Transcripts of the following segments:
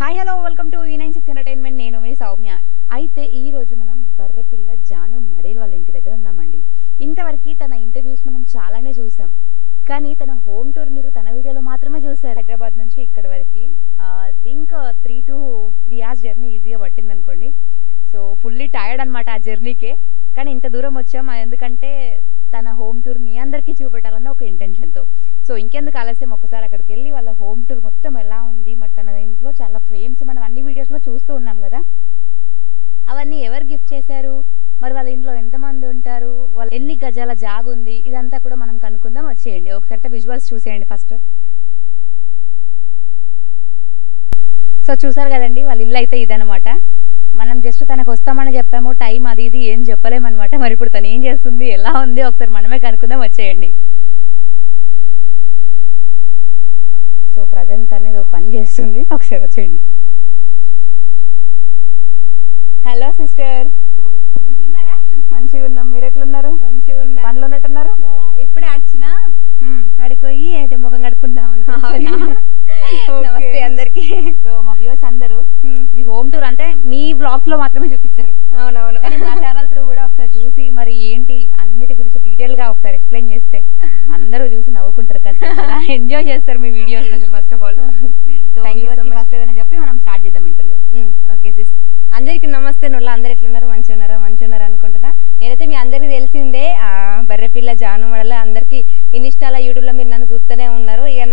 Hi hello welcome to E96 entertainment. నేను మీ సౌమ్య. అయితే ఈ రోజు మనం బర్రెపిల్ల జాను మడేల్ వాళ్ళ ఇంటి దగ్గర ఉన్నామండి. ఇంతవరకు తన ఇంటర్వ్యూస్ మనం చాలానే చూసాం, కానీ తన హోమ్ టూర్ మీరు తన వీడియోలో మాత్రమే చూసారు. హైదరాబాద్ నుంచి ఇక్కడ వరకు థింక్ 3 to 3 hours జర్నీ ఈజీగా పట్టింది అనుకోండి. సో ఫుల్లీ టైర్డ్ అనమాట ఆ జర్నీకే. కానీ ఇంత దూరం వచ్చాం ఎందుకంటే తన హోమ్ టూర్ మీ అందరికీ చూపెట్టాలన్న ఒక ఇంటెన్షన్తో. సో ఇంకెందుకు ఆలస్యం, ఒకసారి అక్కడికి వెళ్ళి వాళ్ళ హోమ్ టూర్ మొత్తం ఎలా ఉంది, మరి తన ఇంట్లో చాలా ఫ్రేమ్స్ మనం అన్ని వీడియోస్లో చూస్తూ ఉన్నాం కదా, అవన్నీ ఎవరు గిఫ్ట్ చేశారు, మరి వాళ్ళ ఇంట్లో ఎంతమంది ఉంటారు, వాళ్ళ ఎన్ని గజాల జాగ్ ఉంది, ఇదంతా కూడా మనం కనుక్కుందాం. వచ్చేయండి ఒకసారి విజువల్స్ చూసేయండి ఫస్ట్. సో చూసారు కదండి, వాళ్ళ ఇల్లు అయితే ఇదనమాట. మనం జస్ట్ తనకు వస్తామని చెప్పాము, టైం అది ఇది ఏం చెప్పలేమన్నమాట. మరి ఇప్పుడు తను ఏం చేస్తుంది, ఎలా ఉంది, ఒకసారి మనమే కనుక్కుందాం. వచ్చేయండి. సో ప్రజెంట్ అనేది పని చేస్తుంది, ఒకసారి వచ్చేయండి. హలో సిస్టర్, మంచిగా ఉన్నాం. మీరు ఎట్లున్నారు? మంచిగా ఉన్నా. పనులు ఉన్నట్టున్నారు. ఇప్పుడే వచ్చినా అడిపోయి అయితే ముఖం కడుక్కుందాం. నమస్తే అందరికి. సో మా వ్యూవర్స్ అందరూ మీ హోమ్ టూర్ అంటే మీ బ్లాగ్స్ లో మాత్రమే చూపించారు. అవునవును. మా ఛానల్ త్రూ కూడా ఒకసారి చూసి మరి ఏంటి అన్నిటి గురించి డీటెయిల్ గా ఒకసారి ఎక్స్ప్లెయిన్ చేస్తే అందరూ చూసి నవ్వుకుంటారు కదా, ఎంజాయ్ చేస్తారు మీ videos. First of all first ఏదైనా చెప్పి మనం స్టార్ట్ చేద్దాం ఇంటర్వ్యూ. ఓకే సిస్, అందరికి నమస్తే. నువ్వు అందరు ఎట్లున్నారు? మంచిగా ఉన్నారా అనుకుంటున్నా. నేనైతే మీ అందరికి తెలిసిందే బర్రెపిల్ల జాను వల్ల అందరికి ఇన్స్టాలో యూట్యూబ్ లో మీరు నన్ను చూస్తూనే ఉన్నారు. ఇక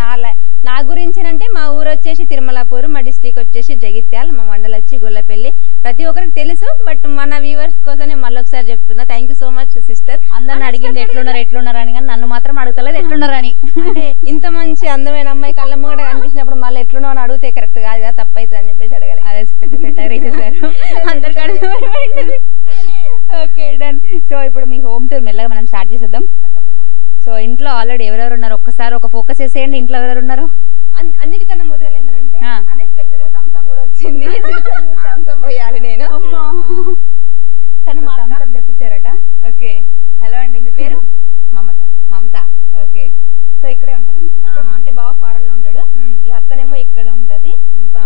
నా గురించి అంటే మా ఊరు వచ్చేసి తిరుమలాపూర్, మా డిస్ట్రిక్ట్ వచ్చేసి జగిత్యాల, మా మండలం వచ్చి గొల్లపల్లి. ప్రతి ఒక్కరికి తెలుసు, బట్ మన వ్యూవర్స్ కోసం మళ్ళీ ఒకసారి చెప్తున్నా. Thank you so much sister. అందరిని అడిగింది ఎట్లున్నారు అని, కానీ నన్ను మాత్రం అడుగుతలేదు ఎట్లున్నారని. అంటే ఇంత మంచి అందమైన అమ్మాయి కళ్ళ ముంగట కనిపించినప్పుడు మళ్ళీ ఎట్లున్నావు అని అడిగితే కరెక్ట్ కాదు కదా, తప్పైతే అని చెప్పేసి అడగాలి. అదే పెద్ద సెటైర్ వేసేసారు అందరికి అడుగుతుంది. Okay done. సో ఇప్పుడు మీ హోమ్ టూర్ మెల్లగా మనం స్టార్ట్ చేసేద్దాం. సో ఇంట్లో ఆల్రెడీ ఎవరెవరు ఉన్నారు ఒక్కసారి ఒక ఫోకస్ చేసేయండి. ఇంట్లో ఎవరెవరు ఉన్నారు? అన్నిటికన్నా మొదలు ఏంటంటే అన్ఎక్స్పెక్టెడ్ గా థమ్స్ అప్ కూడా వచ్చింది. థమ్స్ అప్ పోయాలి నేను. తను థమ్స్ అప్ తెప్పించారట. ఓకే, హలో అండి, మీ పేరు? మమత. మమత. ఓకే, సో ఇక్కడే ఉంటారు అంటే బాగా ఫారెన్ లో ఉంటాడు, ఈ అక్కనేమో ఇక్కడ ఉంటది,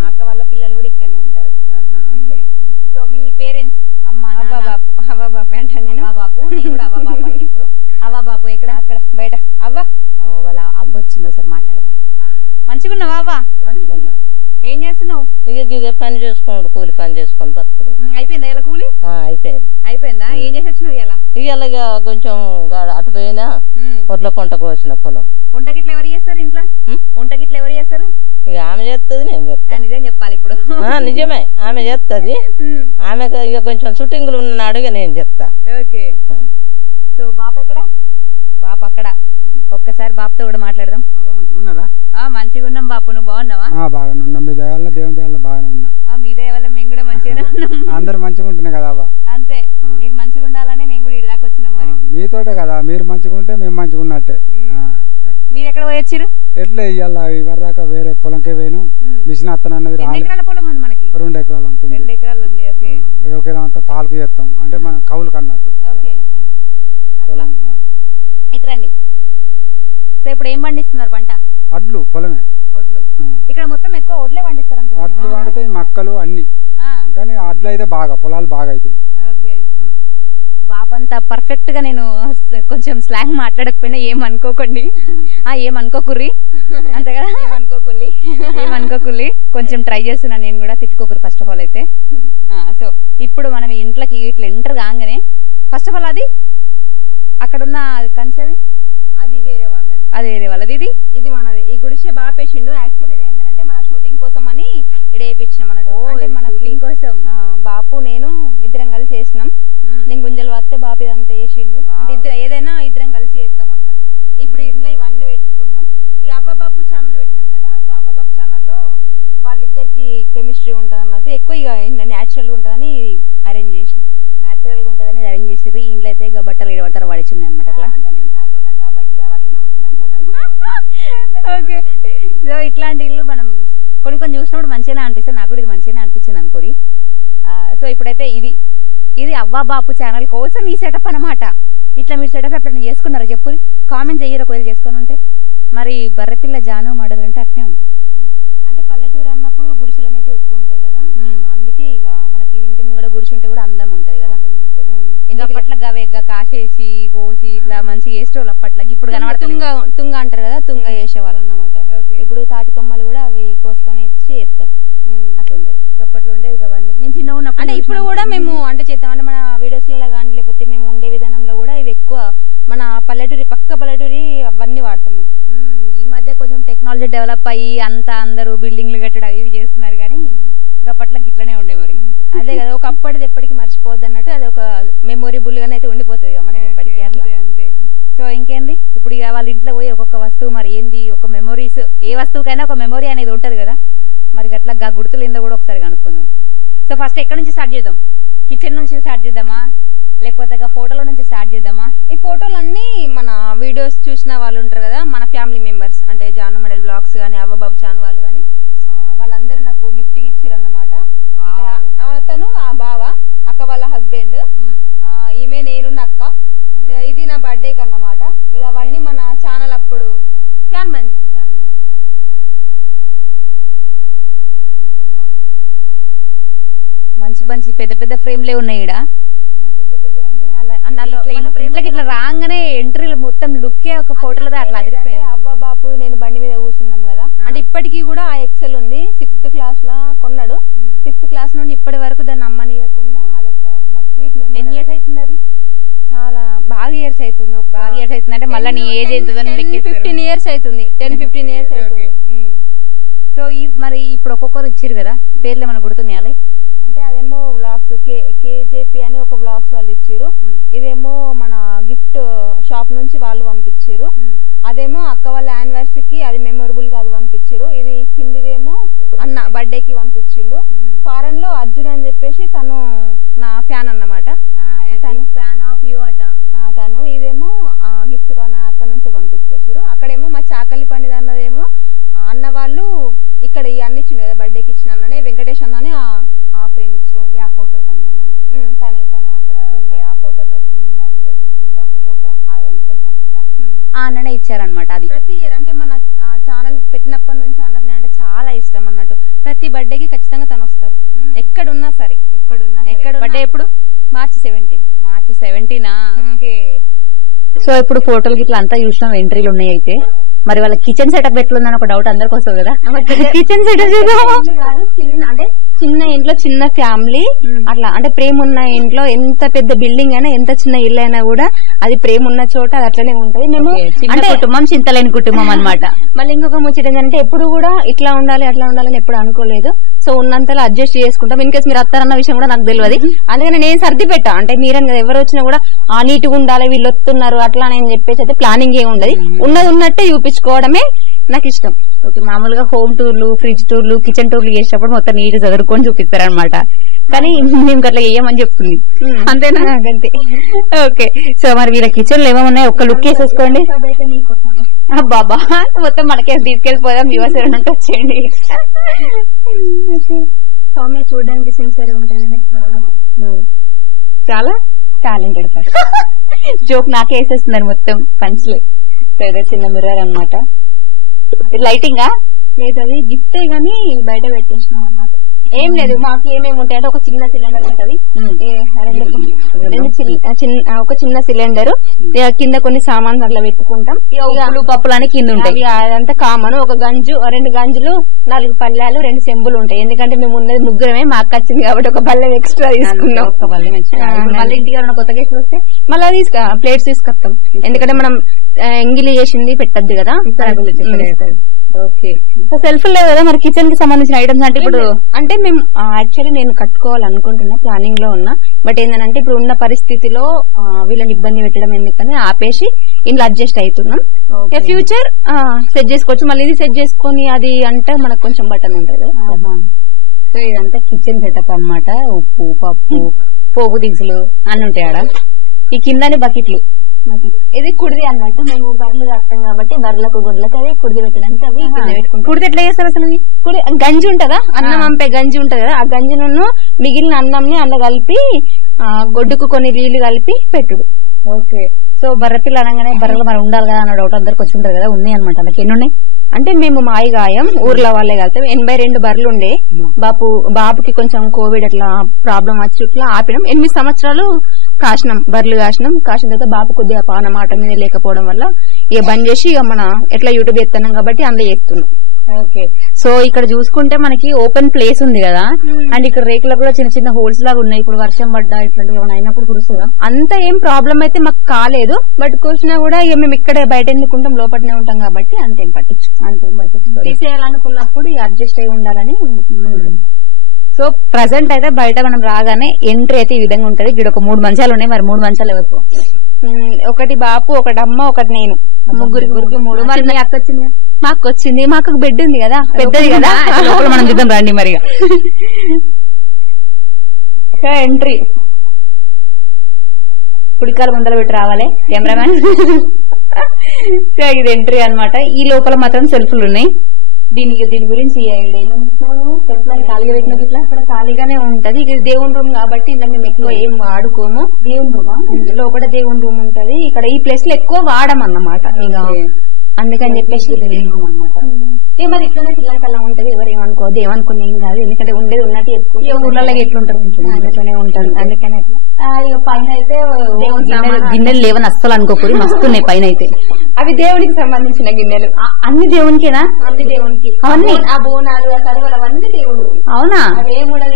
అక్క వాళ్ళ పిల్లలు కూడా ఇక్కడనే ఉంటారు. ఓకే, సో మీ పేరెంట్స్? అమ్మ, అవ్వ బాపు అంటే నేను బాపు. నేను కూడా అవ్వ బాపు అండి. ఇప్పుడు అవ్వ బాపు ఎక్కడ? అక్కడ బయట. అవ్వ వాళ్ళ అవ్వ వచ్చింది, ఒకసారి మాట్లాడదాం. మంచిగా ఉన్నావా అవ్వ? ఏం చేస్తున్నావు? ఇదే పని చేసుకోండి, కూలి పని చేసుకొని బతుకుడు. అయిపోయిందా ఇలా కూలి? అయిపోయిందా? ఏం చేసి వచ్చినావు ఇలా? ఇవాళ కొంచెం అటు పోయినా పొట్ల పంట కోసిన పొలం. వంటకిట్లా ఎవరు చేస్తారు ఇంట్లో? వంటకిట్లా ఎవరు చేస్తారు? ఇక ఆమె చేస్తుంది, నేను చెప్తాను. నిజం చెప్పాలి ఇప్పుడు. నిజమే, ఆమె చేస్తుంది. ఆమెకు ఇక కొంచెం షూటింగ్లు ఉన్నాడు, ఇక నేను చెప్తా. ఓకే, సో బాపు ఎక్కడ? బాపు అక్కడ. ఒక్కసారి బాపుతో కూడా మాట్లాడదాం. మంచిగా ఉన్నాం బాపు, నువ్వు బాగున్నావా? బాగానే ఉన్నాం. మీ దయ వల్ల, దేవుని దయ వల్ల బాగానే ఉన్నా. మీ దయ వల్ల మేము కూడా మంచిగానే ఉన్నాం. అందరు మంచిగా ఉంటున్నాయి కదా అవ్వ. అంతే, మీరు మంచిగా ఉండాలని మేము కూడా ఇలాగ వచ్చినాం. మరి మీతోటే కదా, మీరు మంచిగా ఉంటే మేము మంచిగా ఉన్నట్టే. మీరు ఎక్కడ పోయొచ్చారు? ఎట్లా ఇవాళ ఇవరి దాకా వేరే పొలంకే పోయినాం. మిషన్ అత్తనన్నది ఎన్ని ఎకరాల పొలం ఉంది మనకి? 2 ఎకరాలు ఉంటుంది. 2 ఎకరాలు ఉంది. ఓకే, 1 ఎకరం అంతా పాలకు చేస్తాం, అంటే మనం కౌలుకు అన్నట్టు. ఓకే, ఇట్రండి. సో ఇప్పుడు ఏం పండిస్తున్నారు పంట? అడ్లు పొలమే. వడ్లు. ఇక్కడ మొత్తం ఎక్కువ వడ్లే పండిస్తారు. అడ్లు పండితే మక్కలు అన్ని, కానీ అడ్లు అయితే బాగా, పొలాలు బాగా అయితే. ఓకే, బాపంతా పర్ఫెక్ట్ గా నేను కొంచెం స్లాంగ్ మాట్లాడకపోయినా ఏమనుకోకండి, ఏమనుకోకుర్రి అంతే కదా, ఏమనుకోకుల్లి. కొంచెం ట్రై చేస్తున్నాను నేను కూడా, తిట్టుకోకురు ఫస్ట్ ఆఫ్ ఆల్. అయితే సో ఇప్పుడు మనం ఇంట్లోకి ఇట్లా ఎంటర్ కాగానే ఫస్ట్ ఆఫ్ ఆల్ అది అక్కడున్న కంచెది అది వేరే వాళ్ళది. అది వేరే వాళ్ళది, ఇది మనది. ఈ గుడిసె బాగా పేసిండు. యాక్చువల్లీ ఏంటంటే మన షూటింగ్ కోసం అని ఇక్కడ వేయించాం అన్నట్టు. అంటే మన షూటింగ్ కోసం బాపు నేను ఇద్దరం కలిసి వేసినాం. నేను గుంజలు వస్తే బాపు ఇదంతా వేసిండు. అంటే ఏదైనా ఇద్దరం కలిసి చేస్తాం అన్నట్టు. ఇప్పుడు ఇంట్లో ఇవన్నీ పెట్టుకున్నాం. ఇక అవ్వ బాపు ఛానల్ పెట్టినాం కదా, సో అవ్వ బాపు ఛానల్లో వాళ్ళిద్దరికి కెమిస్ట్రీ ఉంటుంది అన్నట్టు. ఎక్కువ ఇక న్యాచురల్ గా ఉంటుందని అరేంజ్ చేసినాం. న్యాచురల్ గా ఉంటుందని అరేంజ్ చేసారు. ఇంట్లో అయితే ఇక బట్టలు ఇడబడతారు పడిచున్నాయి అనమాట. అట్లా అంటే మేము సాగలం కాబట్టి అట్లనే ఉంటుంది. ఓకే, సో ఇట్లాంటి ఇల్లు మనం కొన్ని చూసినప్పుడు మంచిగానే అనిపిస్తుంది. నాకు కూడా ఇది మంచిగానే అనిపించింది అనుకోరి. సో ఇప్పుడైతే ఇది అవ్వ బాపు ఛానల్ కోసం ఈ సెటప్ అనమాట. ఇట్లా మీరు సెటప్ ఎప్పుడైనా చేసుకున్నారా చెప్పు, కామెంట్ చెయ్యరు ఒకవేళ చేసుకొని ఉంటే. మరి బర్రెపిల్ల జాను మోడల్ అంటే అట్నే ఉంటుంది. అంటే పల్లెటూరు అన్నప్పుడు గుడిసెలు అనేది ఎక్కువ ఉంటే కూడా అందం ఉంటది కదా. ఇంకా అప్పట్లో గవే కాసేసి కోసి ఇట్లా మంచిగా వేసేవాళ్ళు అప్పట్లో. ఇప్పుడు కనబడుతుంది తుంగ అంటారు కదా, తుంగ వేసేవాళ్ళు అన్నమాట. ఇప్పుడు తాటి కొమ్మలు కూడా అవి కోసుకొని ఇచ్చి ఎత్తారు. అట్లా ఉండేది అప్పట్లో ఉండేది అవన్నీ. నేను చిన్న ఉన్నప్పుడు అంటే ఇప్పుడు కూడా మేము అంటే చేద్దాం అంటే మన వీడియోస్ లలో కానీ లేకపోతే మేము ఉండే విధానంలో కూడా ఇవి ఎక్కువ మన పల్లెటూరి పక్క పల్లెటూరి అవన్నీ వాడతాం మేము. ఈ మధ్య కొంచెం టెక్నాలజీ డెవలప్ అయ్యి అంతా అందరూ బిల్డింగ్లు కట్టడం అవి ఇవి చేస్తున్నారు కానీ అప్పట్లో గిట్లనే ఉండే మరి. అదే కదా, ఒక అప్పటిది ఎప్పటికీ మర్చిపోవద్దు అన్నట్టు అది ఒక మెమొరబుల్ గానే అయితే ఉండిపోతుంది కదా మనకి ఎప్పటికీ అట్లా. సో ఇంకేంది ఇప్పుడు ఇక వాళ్ళ ఇంట్లో పోయి ఒక్కొక్క వస్తువు మరి ఏంది ఒక మెమొరీస్, ఏ వస్తువుకైనా ఒక మెమొరీ అనేది ఉంటది కదా మరి. అట్లా గుర్తులు ఏందో కూడా ఒకసారి కనుక్కుందాం. సో ఫస్ట్ ఎక్కడి నుంచి స్టార్ట్ చేద్దాం? కిచెన్ నుంచి స్టార్ట్ చేద్దామా లేకపోతే ఫోటోల నుంచి స్టార్ట్ చేద్దామా? ఈ ఫోటోలు అన్ని మన వీడియోస్ చూసిన వాళ్ళు ఉంటారు కదా, మన ఫ్యామిలీ మెంబర్స్ అంటే జాను మోడల్ బ్లాగ్స్ గానీ అవ్వబాబు ఛానల్ వాళ్ళు గానీ వాళ్ళందరూ నాకు గిఫ్ట్ ఇచ్చారు అన్నమాట. అతను ఆ బావ, అక్క వాళ్ళ హస్బెండ్, ఈమె నేను అక్క, ఇది నా బర్త్డే కన్నమాట. ఇక అవన్నీ మన ఛానల్ అప్పుడు మంచి మంచి పెద్ద పెద్ద ఫ్రేమ్లే ఉన్నాయి ఈడ. ఇంట్లోకి ఇట్లా రాగానే ఎంట్రీలు మొత్తం లుక్కే ఒక ఫోటోలో అట్లా అదిరిపోయింది. అవ్వ బాపు నేను బండి మీద కూర్చున్నాం కదా, అంటే ఇప్పటికీ కూడా ఆ ఎక్సెల్ ఉంది. 6th క్లాస్ లో కొన్నాడు. 6th క్లాస్ నుండి ఇప్పటి వరకు దాన్ని అమ్మనియకుండా అదొక స్వీట్ మెమరీ. ఎన్ని ఇయర్స్ అవుతుంది అది? చాలా బాగా ఇయర్స్ అవుతుంది. బాగా ఇయర్స్ అవుతుంది అంటే మళ్ళీ నీ ఏజ్ అవుతుందని 15 ఇయర్స్ అవుతుంది. 10-15 ఇయర్స్ అవుతుంది. సో మరి ఇప్పుడు ఒక్కొక్కరు ఇచ్చారు కదా, పేర్లు ఏమైనా గుర్తున్నాయాలి? అంటే అదేమో వ్లాగ్స్ కేజేపీ అని ఒక వ్లాగ్స్ వాళ్ళు ఇచ్చారు. ఇదేమో మన గిఫ్ట్ షాప్ నుంచి వాళ్ళు పంపించారు. అదేమో అక్క వాళ్ళ యానివర్సరీకి అది మెమొరబుల్ గా అది పంపించారు. ఇది కిందిదేమో అన్న బర్త్డే కి పంపించిండు. ఫారెన్ లో అర్జున్ అని చెప్పేసి తను నా ఫ్యాన్ అన్నమాట. ఫ్యాన్ ఆఫ్ యూ అట తను. ఇదేమో గిఫ్ట్ అక్కడ నుంచి పంపించేసారు. అక్కడేమో మా చాకలి పండిద అన్నదేమో అన్న వాళ్ళు ఇక్కడ ఈ అన్ని ఇచ్చిండు కదా బర్త్డేకి ఇచ్చిన అన్ననే వెంకటేష్ అన్నని ఆ ఫ్రేమ్ ఇచ్చారు. ఆ ఫోటో తనే అక్కడ ఆ ఫోటోలో కింద ఒక ఫోటో ఆ వెంకటేష్ ఆ అన్ననే ఇచ్చారనమాట. అది ప్రతి ఇయర్ అంటే మన ఛానల్ పెట్టినప్పటి నుంచి అన్నది అంటే చాలా ఇష్టం అన్నట్టు. ప్రతి బర్త్డేకి ఖచ్చితంగా తను వస్తారు, ఎక్కడున్నా సరే. ఎక్కడ బర్త్డే ఎప్పుడు? మార్చి 17. ఓకే. సో ఇప్పుడు ఫోటోలు గిట్లా అంతా చూసినాం, ఎంట్రీలు ఉన్నాయి. అయితే మరి వాళ్ళ కిచెన్ సెటప్ ఎట్లుందని ఒక డౌట్ అందరికి వస్తుంది కదా. కిచెన్ సెటప్ అంటే చిన్న ఇంట్లో చిన్న ఫ్యామిలీ అట్లా అంటే ప్రేమ ఉన్న ఇంట్లో ఎంత పెద్ద బిల్డింగ్ అయినా ఎంత చిన్న ఇల్లు అయినా కూడా అది ప్రేమ ఉన్న చోట అది అట్లనే ఉంటది. మేము అంటే కుటుంబం చింతలేని కుటుంబం అన్నమాట. మళ్ళీ ఇంకొక ముచ్చట ఏంటంటే ఎప్పుడు కూడా ఇట్లా ఉండాలి అట్లా ఉండాలని ఎప్పుడు అనుకోలేదు. సో ఉన్నంతలో అడ్జస్ట్ చేసుకుంటాం. ఇన్ కేసు మీరు వస్తారన్న విషయం కూడా నాకు తెలియదు, అందుకని నేను సర్ది పెట్టా. అంటే మీరని కదా ఎవరు వచ్చినా కూడా నీట్గా ఉండాలి వీళ్ళు వస్తున్నారు అట్లా అని చెప్పేసి అయితే ప్లానింగ్ ఏమి ఉండదు. ఉన్నది ఉన్నట్టే చూపించుకోవడమే నాకు ఇష్టం. ఓకే. మామూలుగా హోమ్ టూర్లు, ఫ్రిడ్జ్ టూర్లు, కిచెన్ టూర్లు చేసేటప్పుడు మొత్తం నీట్ చదువుకొని చూపిస్తారనమాట. కానీ మేము అట్లా వేయమని చెప్తుంది, అంతేనా? అంతే. ఓకే. సో మరి వీళ్ళ కిచెన్ లో ఏమేమున్నాయి ఒక్క లుక్ వేసేసుకోండి. బాబా మొత్తం మనకేం తీసుకెళ్లిపోదాం, యువసేన నుండి వచ్చేయండి. సౌమ్య చూడడానికి సిన్సియర్ ఉంటుంది, చాలా టాలెంటెడ్ పర్సన్. జోక్ నాకే వేసేస్తున్నారు మొత్తం పంచ్లు. ఏదో చిన్న మిర్రర్ అనమాట. లైటింగా లేదు, అది గిఫ్ట్ గానీ బయట పెట్టేసినాం అన్నమాట. ఏం లేదు, మాకు ఏమేమి ఉంటాయి అంటే ఒక చిన్న సిలిండర్ ఉంటది, ఒక చిన్న సిలిండర్ కింద కొన్ని సామాన్లు అట్లా పెట్టుకుంటాం. ఉప్పులు పప్పులు అని కింద ఉంటాయి, అదంతా కామన్. ఒక గంజు, 2 గంజులు, 4 పళ్ళాలు, 2 చెంబులు ఉంటాయి. ఎందుకంటే మేము ఉన్నది ముగ్గురమే, మా అక్క వచ్చింది కాబట్టి ఒక పళ్ళెం ఎక్స్ట్రా తీసుకున్నాం. మళ్ళీ ఇంటికి ఎవరైనా కొత్త గెస్ట్లు వస్తే మళ్ళీ ప్లేట్స్ తీసుకొస్తాం. ఎందుకంటే మనం ఎంగిలి చేసింది పెట్టద్దు కదా. ఓకే. సో సెల్ఫ్ లేవు కదా మరి కిచెన్ కి సంబంధించిన ఐటమ్స్ అంటే ఇప్పుడు అంటే మేము యాక్చువల్లీ నేను కట్టుకోవాలనుకుంటున్నా, ప్లానింగ్ లో ఉన్నా. బట్ ఏంటంటే ఇప్పుడు ఉన్న పరిస్థితిలో వీళ్ళని ఇబ్బంది పెట్టడం ఎందుకని ఆపేసి ఇంట్లో అడ్జస్ట్ అవుతున్నాం. ఫ్యూచర్ సెట్ చేసుకోవచ్చు. మళ్ళీ ఇది సెట్ చేసుకొని అది అంటే మనకు కొంచెం బటన్ ఉంటుంది. సో ఇదంతా కిచెన్ సెటప్ అన్నమాట. ఉప్పు, పప్పు, పోపు దినుసులు అన్ని ఉంటాయి ఆడ. ఈ కిందని బకెట్లు. ఇది కుడిది అన్నట్టు. మేము బర్రెలు కడతాం కాబట్టి బర్రెలకు గొడ్లకు అవి కుడిది పెట్టడానికి అవి పెట్టుకుంటాం. కుడిది ఎట్లా చేస్తారు అసలు? గంజి ఉంటదా, అన్నం పంపే గంజి ఉంటది కదా, ఆ గంజిను మిగిలిన అన్నంని అందులో కలిపి గొడ్డుకు కొన్ని నీళ్లు కలిపి పెట్టుడు. ఓకే. సో బర్రెపిల్ల అనగానే బర్రెలు మరి ఉండాలి కదా అన్న డౌట్ అందరికి వచ్చి ఉంటది కదా. ఉన్నాయి అనమాట. అలాగే ఎన్ని ఉన్నాయి? అంటే మేము మాయిగాయం ఊర్లో వాళ్ళే వెళ్తాం 82 బర్రెలు ఉండే బాబుకి కొంచెం కోవిడ్ అట్లా ప్రాబ్లం వచ్చి ఇట్లా ఆపినాం 8 సంవత్సరాలు కాసినాం బర్రెలు కాసిన తర్వాత బాబు కొద్దిగా పాన మాట మీద లేకపోవడం వల్ల ఇక బంద్ చేసి ఇక మన ఎట్లా యూట్యూబ్ ఎత్తున్నాం కాబట్టి అందులో చేస్తున్నాం. ఓకే, సో ఇక్కడ చూసుకుంటే మనకి ఓపెన్ ప్లేస్ ఉంది కదా, అండ్ ఇక్కడ రేకులకు కూడా చిన్న చిన్న హోల్స్ లాగా ఉన్నాయి. ఇప్పుడు వర్షం పడ్డా ఇట్లాంటివి ఏమైనా అయినప్పుడు కురుస్తుందా? అంత ఏం ప్రాబ్లం అయితే మాకు కాలేదు, బట్ కూర్చున్నా కూడా ఇక మేము ఇక్కడే బయట ఎందుకుంటాం లోపలనే ఉంటాం కాబట్టి అంతేం పట్టించుకోవాలి. తీసేయాలనుకున్నప్పుడు అడ్జస్ట్ అయి ఉండాలని. సో ప్రజెంట్ అయితే బయట మనం రాగానే ఎంట్రీ అయితే ఈ విధంగా ఉంటది. ఇక్కడ ఒక 3 మంచాలు ఉన్నాయి. మరి 3 మంచాలు ఎవరు? ఒకటి బాపు, ఒకటి అమ్మ, ఒకటి నేను, ముగ్గురికి 3. మరి మీ అక్క వచ్చింది? మాకు వచ్చింది, మాకు బెడ్ ఉంది కదా, పెద్దది కదా, లోపల మనం చూద్దాం రండి. మరి ఎంట్రీ పుడికాలు ముందర పెట్టి రావాలి కెమెరామ్యాన్. సో ఇది ఎంట్రీ అన్నమాట. ఈ లోపల మాత్రం సెల్ఫ్లు ఉన్నాయి. దీని గురించి ఖాళీగా పెట్టిన ఇట్లా ఇక్కడ ఖాళీగానే ఉంటది. ఇది దేవుని రూమ్ కాబట్టి ఇలా మేము ఎక్కువ ఏం వాడుకోము. దేవుని రూమ్ లోపల దేవుని రూమ్ ఉంటది. ఇక్కడ ఈ ప్లేస్ లో ఎక్కువ వాడమన్నమాట. ఇక అందుకని చెప్పేసి మరి ఇట్లనే పిల్లలకి అలా ఉంటది. ఎవరేమనుకోవద్దు, ఏమనుకుని ఏం కాదు. ఎందుకంటే ఉండేది ఉన్నట్టు ఎక్కువ ఊర్లలో ఎట్లుంటారు అట్లనే ఉంటారు. అందుకని ఇక పైన అయితే గిన్నెలు లేవని అస్సలు అనుకోకూడదు, మస్తున్నాయి పైన అయితే. అవి దేవునికి సంబంధించిన గిన్నెలు. అన్ని దేవునికేనా? అన్ని దేవునికి. అవన్నీ ఆ బోనాలు, ఆ సరువులు అవన్నీ దేవుడు. అవునా? అవేముండదు.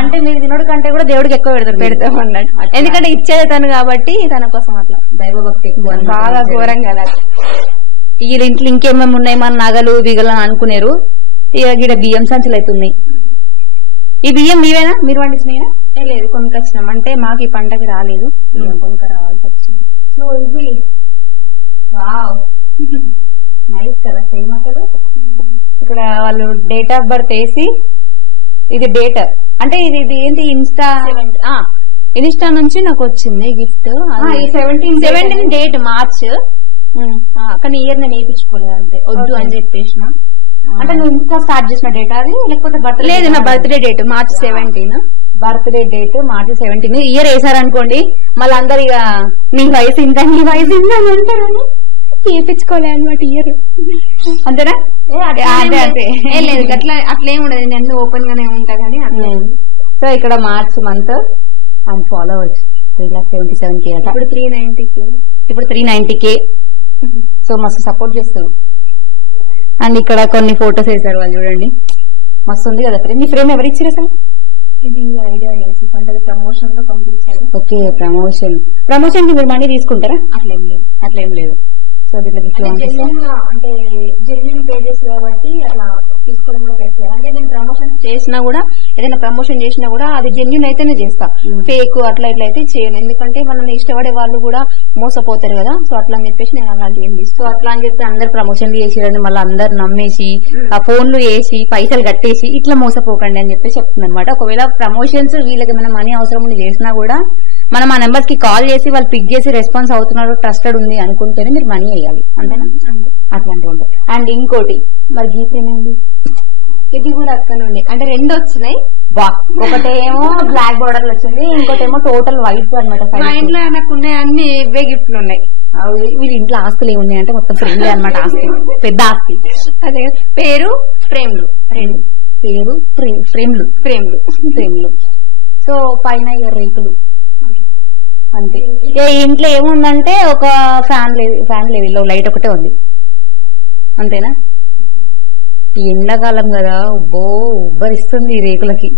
అంటే మీరు తినడు కంటే కూడా దేవుడికి ఎక్కువ పెడతాం అన్నట్టు. ఎందుకంటే ఇచ్చేది తను కాబట్టి తన కోసం అట్లా దైవభక్తి బాగా ఘోరంగా కదా. వీళ్ళ ఇంట్లో ఇంకేమేమి ఉన్నాయి, మన నగలు బిగలు అని అనుకునేరు. ఇక ఇక్కడ బియ్యం సంచులు అయితే ఉన్నాయి. ఈ బియ్యం మీవేనా? మీరు పండించినాయా? లేదు, కొనుకొచ్చినాం. అంటే మాకు ఈ పంటకి రాలేదు, కొనుక రావాల్సి వచ్చింది. సో ఇది నైస్ కదా, సేమ్ అసలు. ఇక్కడ వాళ్ళు డేట్ ఆఫ్ బర్త్ వేసి ఇది డేట్ అంటే ఇది ఏంటి ఇన్స్టా నుంచి నాకు వచ్చింది గిఫ్ట్. 17 date March. కానీ ఇయర్ నేను వేయించుకోలేదు, అంతే వద్దు అని చెప్పేసిన. అంటే నువ్వు ఇన్స్టా స్టార్ట్ చేసిన డేట్ అది, లేకపోతే బర్త్డే? లేదు, నా birthday date March 17. Birthday date March 17. Year వేసారనుకోండి మళ్ళీ అందరు ఇక నీ వయసు ఇంత నీ వయసు ఇంత అని అంటారని చేయించుకోలే అనమాట ఇయర్. అంతేనా? అంతే. లేదు, అట్లేం ఉండదు. నేను ఓపెన్ గానే ఉంటా కానీ. సో ఇక్కడ మార్చ్ మంత్ అండ్ ఫాలోవర్స్ 3,77,000 అట. ఇప్పుడు 390K. ఇప్పుడు 390K. సో మస్తు సపోర్ట్ చేస్తారు. అండ్ ఇక్కడ కొన్ని ఫొటోస్ వేసారు వాళ్ళు, చూడండి మస్తు ఉంది కదా ఫ్రేమ్. మీ ఫ్రేమ్ ఎవరు ఇచ్చారు అసలు? ఇది ఐడియా లేదు, అంటే ప్రమోషన్ లో పంపించారు. ఓకే, ప్రమోషన్ కి మీరు మనీ తీసుకుంటారా? అట్లేం లేదు. సో అంటే జెన్యూన్ పేజెస్ కాబట్టి అట్లా తీసుకోవడం కూడా పెట్టారు. అంటే నేను ప్రమోషన్ చేసినా కూడా, ఏదైనా ప్రమోషన్ చేసినా కూడా అది జెన్యూన్ అయితేనే చేస్తా, ఫేక్ అట్లా ఇట్లా అయితే చేయను. ఎందుకంటే మనల్ని ఇష్టపడే వాళ్ళు కూడా మోసపోతారు కదా. సో అట్లా అని చెప్పేసి నేను అలాంటివి ఏం తీసుకో. అట్లా అని చెప్పి అందరు ప్రమోషన్లు చేసిరని మళ్ళీ అందరు నమ్మేసి ఆ ఫోన్లు వేసి పైసలు కట్టేసి ఇట్లా మోసపోకండి అని చెప్పి చెప్తుంది అనమాట. ఒకవేళ ప్రమోషన్స్ వీళ్ళకి ఏమైనా మనీ అవసరం ఉండి చేసినా కూడా మనం ఆ నెంబర్స్ కి కాల్ చేసి వాళ్ళు పిక్ చేసి రెస్పాన్స్ అవుతున్నారు, ట్రస్టెడ్ ఉంది అనుకుంటేనే మీరు మనీ వేయాలి, అంతేనా? అట్లాంటివి ఉంటాయి. అండ్ ఇంకోటి మరి గీత ఏమైంది? ఇది కూడా అక్కడ నుండి అంటే 2 వచ్చినాయి. ఒకటేమో బ్లాక్ బోర్డర్ వచ్చింది, ఇంకోటేమో టోటల్ వైట్ అనమాట. మా ఇంట్లో నాకు ఉన్నాయి అన్ని ఇవే గిఫ్ట్లు ఉన్నాయి. వీళ్ళ ఇంట్లో ఆస్తులు ఏమున్నాయంటే మొత్తం ఫ్రేమ్లే అనమాట. ఆస్తి పెద్ద ఆస్తి. అదే పేరు ఫ్రేమ్లు, 2 పేరు ఫ్రేమ్లు. సో పైన రేకులు అంతే. ఇంట్లో ఏముందంటే ఒక ఫ్యాన్ లేదు, లైట్ ఒకటే ఉంది, అంతేనా? ఈ ఎండాకాలం కదా, ఉబ్బరిస్తుంది ఈ రేకులకి.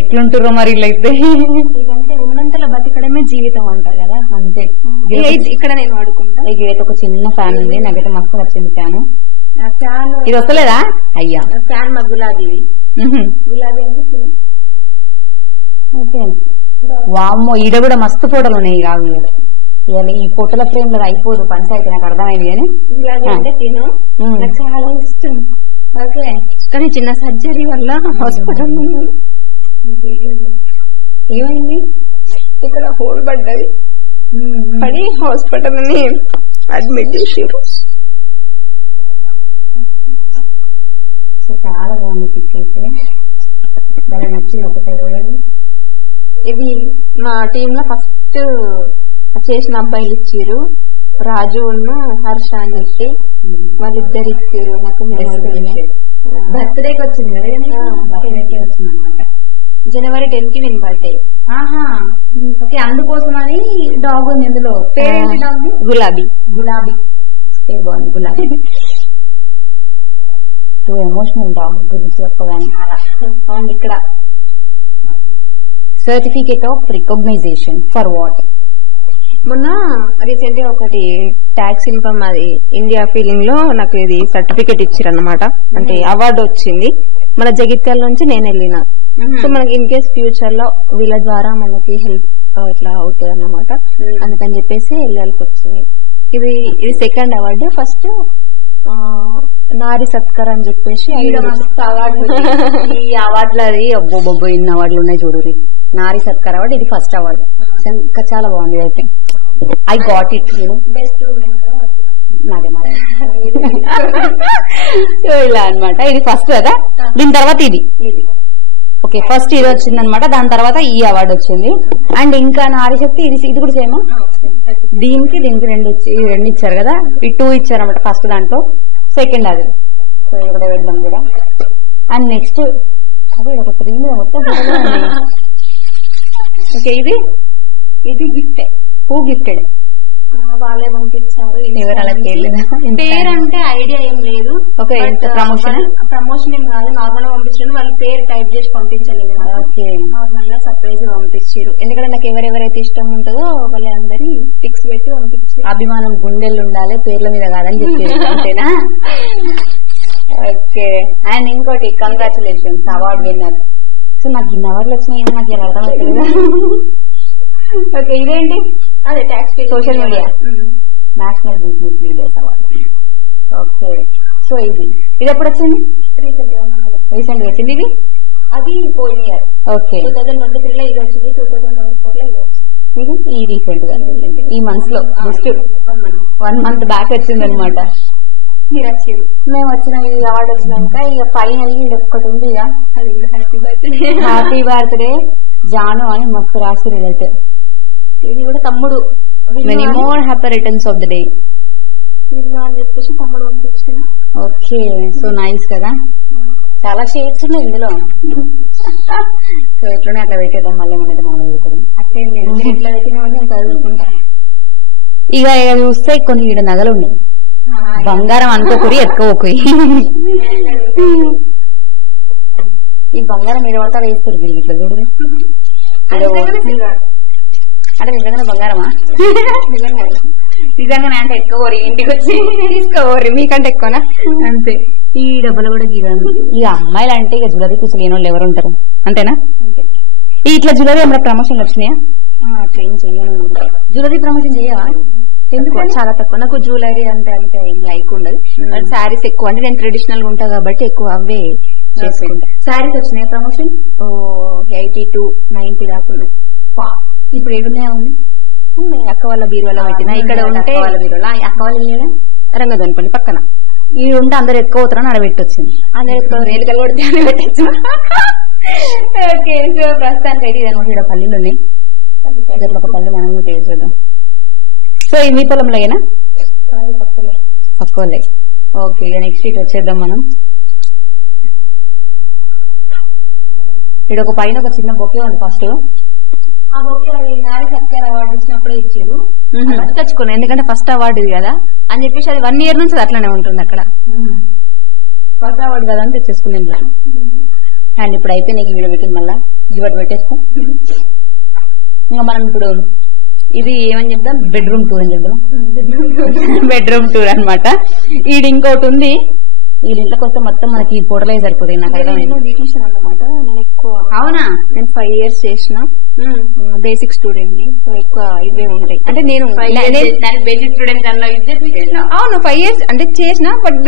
ఎట్లుంటారో మరి ఇట్లయితే. అంటే ఉన్నంతలో బతికడమే జీవితం అంటారు కదా, అంతే. ఇక్కడ నేను వాడుకుంటా. ఇకైతే ఒక చిన్న ఫ్యాన్ ఉంది, నాకైతే మస్తు నచ్చింది ఫ్యాన్. ఇది వస్తలేదా? అయ్యా ఫ్యాన్ మా గులాబీ అంటే ఓకే. వామ్మో, ఈడ కూడా మస్తు ఫోటోలు ఉన్నాయి. కాదు ఇవాళ ఈ ఫోటోల ఫ్రేమ్ లో అయిపోదు పంచాయతీ, నాకు అర్థమైంది. కానీ గులాబీ అంటే తిను, నాకు చాలా ఇష్టం. ఓకే, కానీ చిన్న సర్జరీ వల్ల హాస్పిటల్ ఏమైంది? ఇక్కడ హోల్ పడ్డది, పడి హాస్పిటల్ అని అడ్మిట్ చేసారు. చాలా బాగుంది పిక్ అయితే, బాగా నచ్చింది. ఒకటే చూడండి, ఇది మా టీమ్ లో ఫస్ట్ చేసిన అబ్బాయిలు ఇచ్చారు. రాజు హర్ష అని చెప్పి వాళ్ళిద్దరు ఇచ్చారు నాకు బర్త్డేకి వచ్చింది కదా వచ్చింది అనమాట. జనవరి 10 కి విన్ బర్త్డే. ఓకే, అందుకోసమని డాగ్ ఉంది ఇందులో. పేరేంటి డాగ్? గులాబీ. గులాబీ పేరు బాగుంది, గులాబీ. ఎమోషనల్ డాగ్ గురించి చెప్పగానే. అండ్ ఇక్కడ certificate of recognition for what? మొన్న రీసెంట్ గా ఒకటి ట్యాక్స్ ఇన్కమ్ అది ఇండియా ఫీలింగ్ లో నాకు ఇది సర్టిఫికేట్ ఇచ్చారన్నమాట. అంటే అవార్డు వచ్చింది మన జగిత్యాల నుంచి నేను వెళ్ళిన. సో మనకి ఇన్ కేస్ ఫ్యూచర్ లో వీళ్ళ ద్వారా మనకి హెల్ప్ ఇట్లా అవుతుంది అన్నమాట. అందుకని చెప్పేసి వెళ్ళాల్సి వచ్చింది. ఇది సెకండ్ అవార్డు. ఫస్ట్ నారి సత్కర్ అని చెప్పేసి అవార్డు. ఈ అవార్డులు అది అబ్బో ఇన్ని అవార్డులు ఉన్నాయి చూడు. నారి సత్కర్ అవార్డు, ఇది ఫస్ట్ అవార్డు. ఇంకా చాలా బాగుంది. అయితే I got it. Best so ఇలా అనమాట. ఇది ఫస్ట్ కదా, దీని తర్వాత ఇది. ఓకే, ఫస్ట్ ఇది వచ్చింది అనమాట, దాని తర్వాత ఈ అవార్డు వచ్చింది. అండ్ ఇంకా నారీ శక్తి ఇది కూడా సేమ్. దీనికి రెండు ఇచ్చారు కదా, ఈ 2 ఇచ్చారు అనమాట. ఫస్ట్ దాంట్లో, సెకండ్ అది. సో ఇక్కడ వెళ్దాం కూడా. అండ్ నెక్స్ట్ అదే ఒక 3 మీద మొత్తం. ఓకే, ఇది గిఫ్ట్. Who gifted? వాళ్ళే పంపించారు. పేరు అంటే ఐడియా ఏం లేదు. ఓకే, ప్రమోషన్ ఏం కాదు, నార్మల్ గా పంపించారు. వాళ్ళు పేరు టైప్ చేసి పంపించలేదు. ఓకే, నార్మల్ గా సర్ప్రైజ్ పంపించారు. ఎందుకంటే నాకు ఎవరెవరైతే ఇష్టం ఉంటుందో వాళ్ళందరి పిక్స్ పెట్టి పంపించారు. అభిమానం గుండెలు ఉండాలి, పేర్ల మీద కాదని చెప్పేది అంతేనా? ఓకే, అండ్ ఇంకోటి కంగ్రాచులేషన్స్, అవార్డు విన్నర్. సో నాకు ఇన్ని అవార్డులు వచ్చినాయి, నాకు ఇలా అర్థమవుతుంది. ఓకే, ఇదేంటి? అదే tax social media national business leaders award. Okay, so ఇది ఎప్పుడు వచ్చింది? రీసెంట్ గా వచ్చింది. ఇది అది పోయిన ఇయర్. ఓకే, 2023 లో ఇది వచ్చింది. 2024 లో ఇది వచ్చింది. ఇది ఈ రీసెంట్ గా ఈ మంత్స్ లో జస్ట్ 1 month బ్యాక్ వచ్చింది అనమాట. మీరు వచ్చారు, మేము వచ్చిన ఈ అవార్డు వచ్చినాక ఇక ఫైనల్ ఇది ఒక్కటి ఉంది. ఇక అది హ్యాపీ బర్త్డే జాను అని మస్తు రాసి రిలేటెడ్. ఇది కూడా తమ్ముడు, many more happy returns of the day అని చెప్పేసి తమ్ముడు పంపించాను. ఓకే, సో నైస్ కదా. చాలా షేడ్స్ ఉన్నాయి ఇందులో. సో ఎట్లనే అట్లా పెట్టేద్దాం, మళ్ళీ మనకి మామూలు అట్లే ఇట్లా పెట్టినవన్నీ నేను చదువుకుంటా. ఇక చూస్తే కొన్ని ఈడ నగలు ఉన్నాయి. బంగారం అనుకోకురి, ఎత్తుకోకురి. ఈ బంగారం మీద పడతా వేస్తారు ఇట్లా చూడు. అంటే నిజంగానే బంగారమా? నిజంగానే అంటే ఎక్కువ ఇంటికి వచ్చి తీసుకోరి, మీకంటే ఎక్కువనా? అంతే. ఈ డబ్బులు కూడా గిరాను. ఈ అమ్మాయిలు అంటే ఇక జ్యువెలరీ పిచ్చి లేని వాళ్ళు ఎవరు ఉంటారు, అంతేనా? ఇట్లా జ్యువెలరీ ఏమైనా ప్రమోషన్లు వచ్చినాయా? ఏం చెయ్యను. జ్యువెలరీ ప్రమోషన్ చేయవా? చాలా తక్కువ. నాకు జ్యువెలరీ అంటే ఏం లైక్ ఉండదు. శారీస్ ఎక్కువ, అంటే నేను ట్రెడిషనల్ గా ఉంటా కాబట్టి ఎక్కువ అవే చేసుకుంటా. శారీస్ వచ్చినాయి ప్రమోషన్ 80 to 90 దాకా. ఇప్పుడు ఏడున్నాయా? ఉంది. అక్క వాళ్ళ బీరువాలో పెట్టినా. ఇక్కడ ఉంటే వాళ్ళ బీరువాలో. అక్క వాళ్ళ రంగదోనిపల్లి పక్కన. ఈ ఉంటే అందరు ఎక్కువ అవుతారని అడబెట్టొచ్చింది. అందరు ఎక్కువ రేలుకలు కొడితే అని పెట్టచ్చు. ఓకే, సో ప్రస్తుతానికి అయితే ఇదనమాట. ఇక్కడ పల్లీలు ఉన్నాయి, ఒక పల్లి మనం టేస్ట్ చేద్దాం. సో ఈ మీ పొలంలో ఏనా? పక్కలే. ఓకే, నెక్స్ట్ ఇటు వచ్చేద్దాం మనం. ఇక్కడ ఒక పైన ఒక చిన్న బొకే ఉంది. ఫస్ట్ ఆ బొకే అది నారీ సత్కార్ అవార్డు ఇచ్చినప్పుడే ఇచ్చారు, తెచ్చుకున్నాను. ఎందుకంటే ఫస్ట్ అవార్డు కదా అని చెప్పేసి అది 1 year నుంచి అట్లానే ఉంటుంది అక్కడ. ఫస్ట్ అవార్డు కదా అని తెచ్చేసుకున్నాను. అండ్ ఇప్పుడు అయితే నీకు వీడియో పెట్టింది, మళ్ళీ జివట్ పెట్టేసుకో. ఇంకా మనం ఇప్పుడు ఇది ఏమని చెప్దాం, బెడ్రూమ్ టూర్ అని చెప్దాం. బెడ్రూమ్ టూర్ అనమాట. ఈడు ఇంకోటి ఉంది. ఈ ఇంట్లోకి వస్తే మొత్తం మనకి ఈ ఫోటోలే సరిపోతాయి. నాకు బ్యూటిషియన్ అన్నమాట. నేను ఎక్కువ అవునా, నేను 5 years చేసిన బేసిక్ స్టూడెంట్ ని. ఎక్కువ ఇవే ఉంటాయి. అంటే నేను బేసిక్ స్టూడెంట్ అవును 5 years అంటే చేసిన, బట్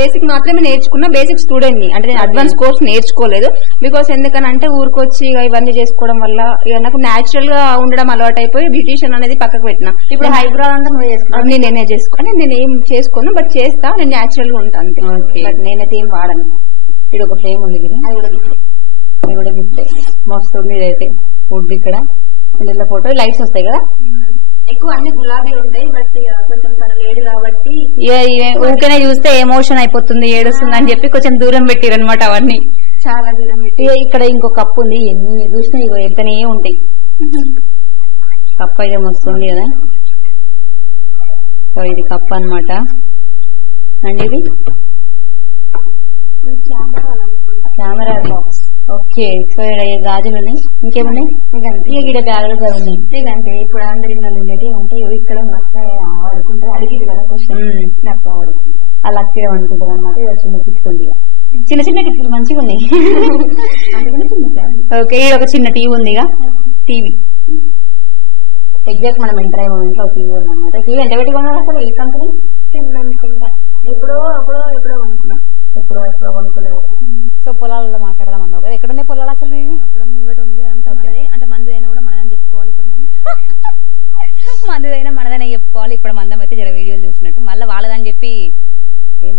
బేసిక్ మాత్రమే నేర్చుకున్నా. బేసిక్ స్టూడెంట్ ని అంటే నేను అడ్వాన్స్ కోర్స్ నేర్చుకోలేదు. బికాస్ ఎందుకనంటే ఊరికొచ్చి ఇవన్నీ చేసుకోవడం వల్ల ఇక నాకు న్యాచురల్ గా ఉండడం అలవాటు అయిపోయి బ్యూటిషియన్ అనేది పక్కకు పెట్టిన. ఇప్పుడు హైబ్రో అంతా నేనే చేసుకోను. నేను ఏం చేసుకోను, బట్ చేస్తా. నేను న్యాచురల్ గా ఉంటాను అంతే. బట్ నేనైతే ఏం వాడను. ఇది ఒక ఫ్రేమ్ ఉంది, అది కూడా గిఫ్ట్ మస్తు ఉంది. ఇదైతే ఫుడ్ ఇక్కడ ఇందులో ఫోటో లైట్స్ వస్తాయి కదా. ఎక్కువ అన్ని గులాబీ ఉంటాయి, బట్ కొంచెం ఊరికనే చూస్తే ఎమోషన్ అయిపోతుంది, ఏడుస్తుంది అని చెప్పి కొంచెం దూరం పెట్టిరు అనమాట అవన్నీ. చాలా దూరం ఇక్కడ ఇంకో కప్పు ఉంది, ఎన్ని చూసినా ఇగో ఎంతనే ఉంటాయి. కప్పు అయితే వస్తుంది కదా. సో ఇది కప్పు అనమాట. అండ్ ఇది కెమెరా బాక్స్. ఓకే. సో ఇక్కడ గాజులు ఉన్నాయి, ఇంకేమున్నాయి? ఇక ఇక్కడ బ్యాగులు కూడా ఉన్నాయి. ఇదంటే ఇప్పుడు అందరి ఉండేవి ఉంటాయి. ఇక్కడ వాడుకుంటారు, అడిగింది కదా క్వశ్చన్ అలా అక్కడ అనుకుంటుంది అనమాట. ఇది చిన్న కిట్లు ఉంది, చిన్న చిన్న కిట్లు మంచిగా ఉన్నాయి. ఓకే. ఇక్కడ ఒక చిన్న టీవీ ఉంది. ఇక టీవీ ఎగ్జాక్ట్ మనం ఎంటర్ అయ్యే మూమెంట్ లో టీవీ ఉంది అనమాట. టీవీ ఎంత పెట్టుకున్నారు అసలు? ఏ కంపెనీ? అనుకుంటా ఎప్పుడో కొనుక్కున్నాం. ఎప్పుడో కొనుక్కున్నారు. సో పొలాలలో మాట్లాడదాం అన్నావు కదా, ఎక్కడున్నాయి పొలాలు అసలు? అప్పుడు ముంగట ఉంది అంత మనదే. అంటే మందుదైనా కూడా మనదని చెప్పుకోవాలి. ఇప్పుడు మందుదైనా మనదనే చెప్పుకోవాలి. ఇప్పుడు మందం అయితే జర వీడియోలు చూసినట్టు మళ్ళీ వాళ్ళదని చెప్పి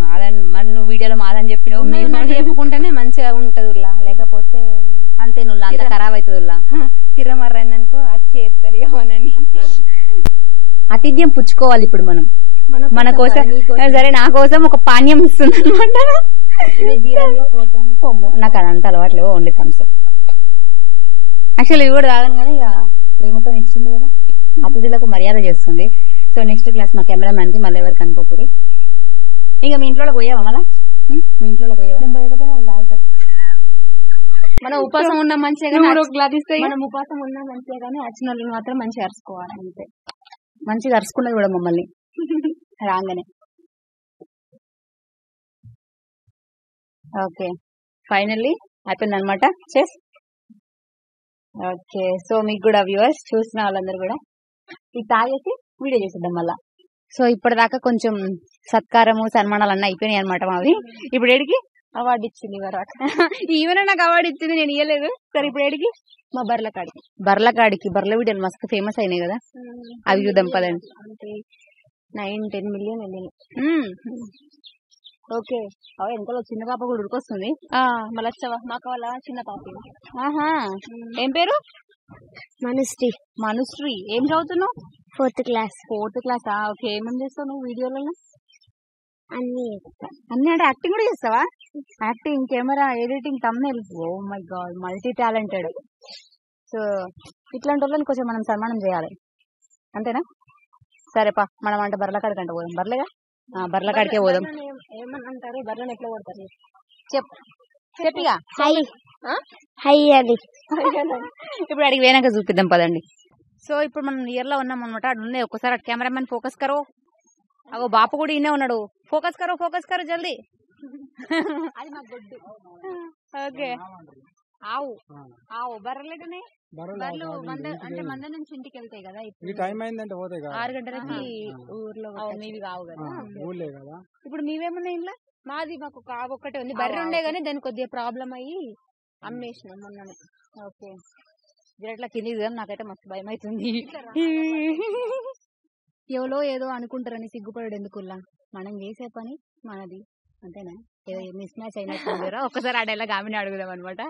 మాదని, మరి నువ్వు వీడియోలో మాదని చెప్పినావు చెప్పుకుంటేనే మంచిగా ఉంటది. లేకపోతే అంతే, నువ్వు అంత ఖరాబ్ అవుతుంది. తిరమర్రైందనుకో అది చేస్తారు ఏమోనని. ఆతిథ్యం పుచ్చుకోవాలి ఇప్పుడు మనం మన కోసం. సరే, నా కోసం ఒక పానీయం ఇస్తుంది అనమాట. నాకు అదంతా అలవాట్లేవు, ఓన్లీ థమ్స్ అప్. యాక్చువల్లీ ఇవి కూడా తాగాను కానీ ఇక ప్రేమతో ఇచ్చింది కదా, అతిథులకు మర్యాద చేస్తుంది. సో నెక్స్ట్ క్లాస్ మా కెమెరామ్యాన్ కి మళ్ళీ ఎవరికి అనుకోకూడదు. ఇంకా మీ ఇంట్లో పోయావా? మళ్ళా మీ ఇంట్లో పోయావా? మనం ఉపాసం ఉన్న మంచిగా, మనం ఉపాసం ఉన్న మంచిగా కానీ వచ్చిన వాళ్ళని మాత్రం మంచిగా అరుచుకోవాలి. అంతే, మంచిగా అరుచుకున్నది కూడా మమ్మల్ని రాగానే. ఓకే, ఫైనల్లీ అయిపోయింది అనమాట చెస్. ఓకే. సో మీకు కూడా వ్యూవర్స్ చూసిన వాళ్ళందరూ కూడా ఇది తాగేసి వీడియో చేసేద్దాం మళ్ళా. సో ఇప్పటిదాకా కొంచెం సత్కారము సన్మానాలు అన్నీ అయిపోయినాయి అనమాట మావి. ఇప్పుడు ఏడికి అవార్డు ఇచ్చింది వరకు ఈవెన్ నాకు అవార్డు ఇచ్చింది, నేను ఇవ్వలేదు. సరే ఇప్పుడు ఏడికి? మా బర్లకాడికి. బర్ల వీడియోలు మస్తు ఫేమస్ అయినాయి కదా, అవి చూద్దాం పదండి. అంటే 9-10 మిలియన్ వెళ్ళింది. ఓకే. ఎంతలో చిన్న పాప కూడా ఉరికొస్తుంది. మళ్ళీ వచ్చావా? మాకు వాళ్ళ చిన్న పాప. ఆహా, ఏం పేరు? మనుశ్రీ. ఏం చదువుతున్నావు? 4th class. 4th క్లాసా? ఓకే. ఏమేమి చేస్తావు నువ్వు వీడియోలలో? అన్ని అంటే యాక్టింగ్ కూడా చేస్తావా? Acting, camera, editing, thumbnail. Oh my God, multi talented. So ఇట్లాంటి వాళ్ళని కొంచెం మనం సన్మానం చేయాలి, అంతేనా? సరేపా, మనం అంటే బర్లకాడికి అంటే పోదాం. బర్లేగా, బర్లకాడికే పోదాం. ఏమనంటారు బర్లను ఎట్లా కొడతారు? చెప్పిగా హై అది. ఇప్పుడు అడిగి వేనాక చూపిద్దాం పదండి. సో ఇప్పుడు మనం నియర్ లో ఉన్నాం అనమాట. అడున్నాయి, ఒక్కసారి అటు కెమెరామెన్ ఫోకస్ కరో. అగో బాపు కూడా ఇన్నే ఉన్నాడు. ఫోకస్ కరో జల్దీ. ఓకే. ఆవు బర్రెలేటనే బర్రెలు అంటే మంద నుంచి ఇంటికి వెళ్తాయి కదా. ఈ టైం అయిందంటే పోతాయి కదా, 6 గంటలకి ఊర్లో. మీవి కావు కదా, ఊర్లే కదా. ఇప్పుడు మీవేమున్నాయి ఇంట్లో? మాకు ఒక ఆవు ఒక్కటే ఉంది. బర్రె ఉండే గానీ దానికి కొద్దిగా ప్రాబ్లం అయ్యి అమ్మేసినాం మొన్ననే. ఓకే. ఇట్లా కింది నాకైతే మస్తు భయం అవుతుంది. ఎవరో ఏదో అనుకుంటారని సిగ్గుపడడు ఎందుకుల్లా. మనం చేసే పని మనది, అంతేనా? ఏదో మిస్ మ్యాచ్ అయినట్టు ఒక్కసారి ఆడేలా గామిని అడుగుదాం అనమాట.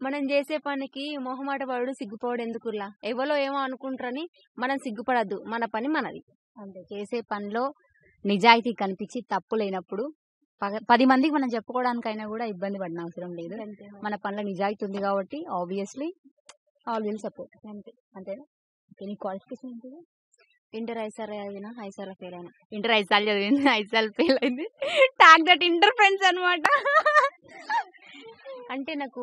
మనం చేసే పనికి మొహమాట పడు సిగ్గుపడు ఎందుకులా. ఎవరో ఏమో అనుకుంటారని మనం సిగ్గుపడద్దు, మన పని మనది. అంతే. చేసే పనిలో నిజాయితీ కనిపించి తప్పు లేనప్పుడు 10 మందికి మనం చెప్పుకోవడానికైనా కూడా ఇబ్బంది పడిన అవసరం లేదు. మన పనిలో నిజాయితీ ఉంది కాబట్టి ఆబ్వియస్లీ ఆల్ విల్ సపోర్ట్. అంతేనా? నీ క్వాలిఫికేషన్ ఏంటి? ఇంటర్ 5 సార్లు చదివినా, 5 సార్లు ఫెయిల్ అయినా. ఇంటర్ 5 సార్లు చదివింది, 5 సార్లు ఫెయిల్ అయింది. టాక్ దట్ ఇంటర్ ఫ్రెండ్స్ అనమాట. అంటే నాకు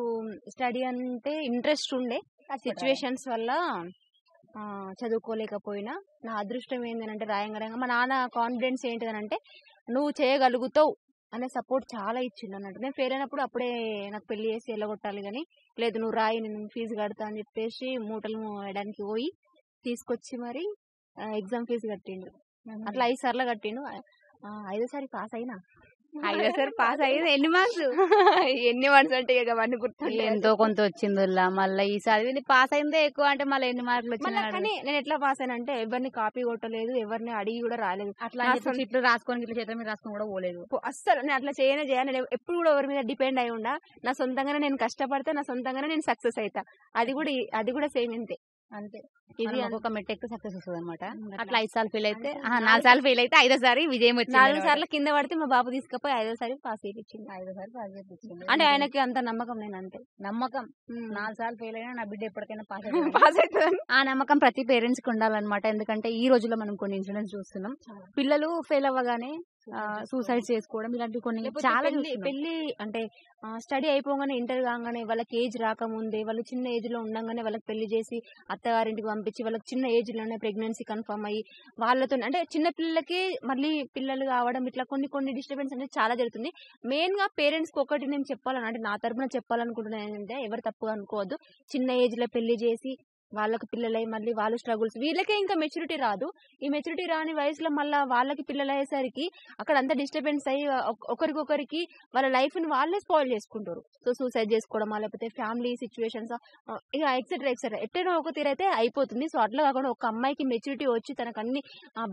స్టడీ అంటే ఇంట్రెస్ట్ ఉండే, సిచ్యువేషన్స్ వల్ల చదువుకోలేకపోయినా. నా అదృష్టం ఏంటంటే రాయంగా మా నాన్న కాన్ఫిడెన్స్ ఏంటిదనంటే నువ్వు చేయగలుగుతావు అనే సపోర్ట్ చాలా ఇచ్చిండు అన్నట్టు. నేను ఫెయిల్ అయినప్పుడు అప్పుడే నాకు పెళ్లి చేసి వెళ్ళగొట్టాలి కానీ లేదు నువ్వు రాయి, నేను ఫీజు కడతా అని చెప్పేసి మూటలు వేయడానికి పోయి తీసుకొచ్చి మరి ఎగ్జామ్ ఫీజు కట్టిండు. అట్లా 5 సార్లు కట్టిండు. 5సారి పాస్ అయినా. 5సారి పాస్ అయ్యేది ఎన్ని మార్క్స్ అంటే ఇక అవన్నీ గుర్తుండే. ఎంతో కొంత వచ్చింది. మళ్ళీ ఈ చదివింది పాస్ అయిందే ఎక్కువ అంటే మళ్ళీ ఎన్ని మార్కులు వచ్చినాయి? కానీ నేను ఎట్లా పాస్ అయినా అంటే ఎవరిని కాపీ కొట్టలేదు, ఎవరిని అడిగి కూడా రాలేదు. అట్లా ఇట్లు రాసుకొని ఇట్లా చేతుల మీద రాసుకొని కూడా పోలేదు అస్సలు. నేను అట్లా చేయనే నేను ఎప్పుడు కూడా ఎవరి మీద డిపెండ్ అయి ఉండా. నా సొంతంగానే నేను కష్టపడితే, నా సొంతంగానే నేను సక్సెస్ అవుతా. అది కూడా సేమ్ ఇంతే. అంతే ఇది ఇది ఒక మెట్టెక్కి సక్సెస్ వస్తుంది అనమాట. అట్లా. అట్లా 5 సార్లు ఫెయిల్ అయితే 4 సార్లు ఫెయిల్ అయితే 5వ సారి విజయం వచ్చింది. 4 సార్లు కింద పడితే మా బాబు తీసుకుపోయి 5వ సారి పాస్ చేయించింది. 5వ సారి పాస్ చేయించింది. అంటే ఆయనకి అంత నమ్మకం నేను అంతే నమ్మకం 4 సార్లు ఫెయిల్ అయినా నా బిడ్డ ఎప్పటికైనా పాస్ పాస్ అవుతుంది. ఆ నమ్మకం ప్రతి పేరెంట్స్ కి ఉండాలన్నమాట. ఎందుకంటే ఈ రోజుల్లో మనం కొన్ని ఇన్సిడెంట్స్ చూస్తున్నాం. పిల్లలు ఫెయిల్ అవ్వగానే సూసైడ్ చేసుకోవడం ఇలాంటివి కొన్ని చాలా చూస్తున్నాం. పెళ్లి అంటే స్టడీ అయిపోగానే ఇంటర్ కాగానే వాళ్ళకి ఏజ్ రాకముందే వాళ్ళు చిన్న ఏజ్ లో ఉండగానే వాళ్ళకి పెళ్లి చేసి అత్తగారింటికి పంపించి వాళ్ళకి చిన్న ఏజ్ లోనే ప్రెగ్నెన్సీ కన్ఫర్మ్ అయ్యి వాళ్ళతో అంటే చిన్న పిల్లలకి మళ్ళీ పిల్లలు కావడం ఇట్లా కొన్ని డిస్టర్బెన్స్ అనేది చాలా జరుగుతుంది. మెయిన్ గా పేరెంట్స్ కి ఒకటి నేను చెప్పాలని అంటే నా తరపున చెప్పాలనుకుంటున్నాను ఏంటంటే ఎవరు తప్పుగా అనుకోవద్దు. చిన్న ఏజ్ లో పెళ్లి చేసి వాళ్ళకి పిల్లలై మళ్ళీ వాళ్ళు స్ట్రగుల్స్ వీళ్ళకే ఇంకా మెచ్యూరిటీ రాదు. ఈ మెచ్యూరిటీ రాని వయసులో మళ్ళీ వాళ్ళకి పిల్లలు అయ్యేసరికి అక్కడ అంతా డిస్టర్బెన్స్ అయ్యి ఒకరికొకరికి వాళ్ళ లైఫ్ ని వాళ్ళే స్పాయిల్ చేసుకుంటారు. సో సూసైడ్ చేసుకోవడమా లేకపోతే ఫ్యామిలీ సిచ్యువేషన్స్ ఇక ఎక్సెట్రా ఎట్టైనా ఒక తీరైతే అయిపోతుంది. సో అట్లా కాకుండా ఒక అమ్మాయికి మెచ్యూరిటీ వచ్చి తనకు అన్ని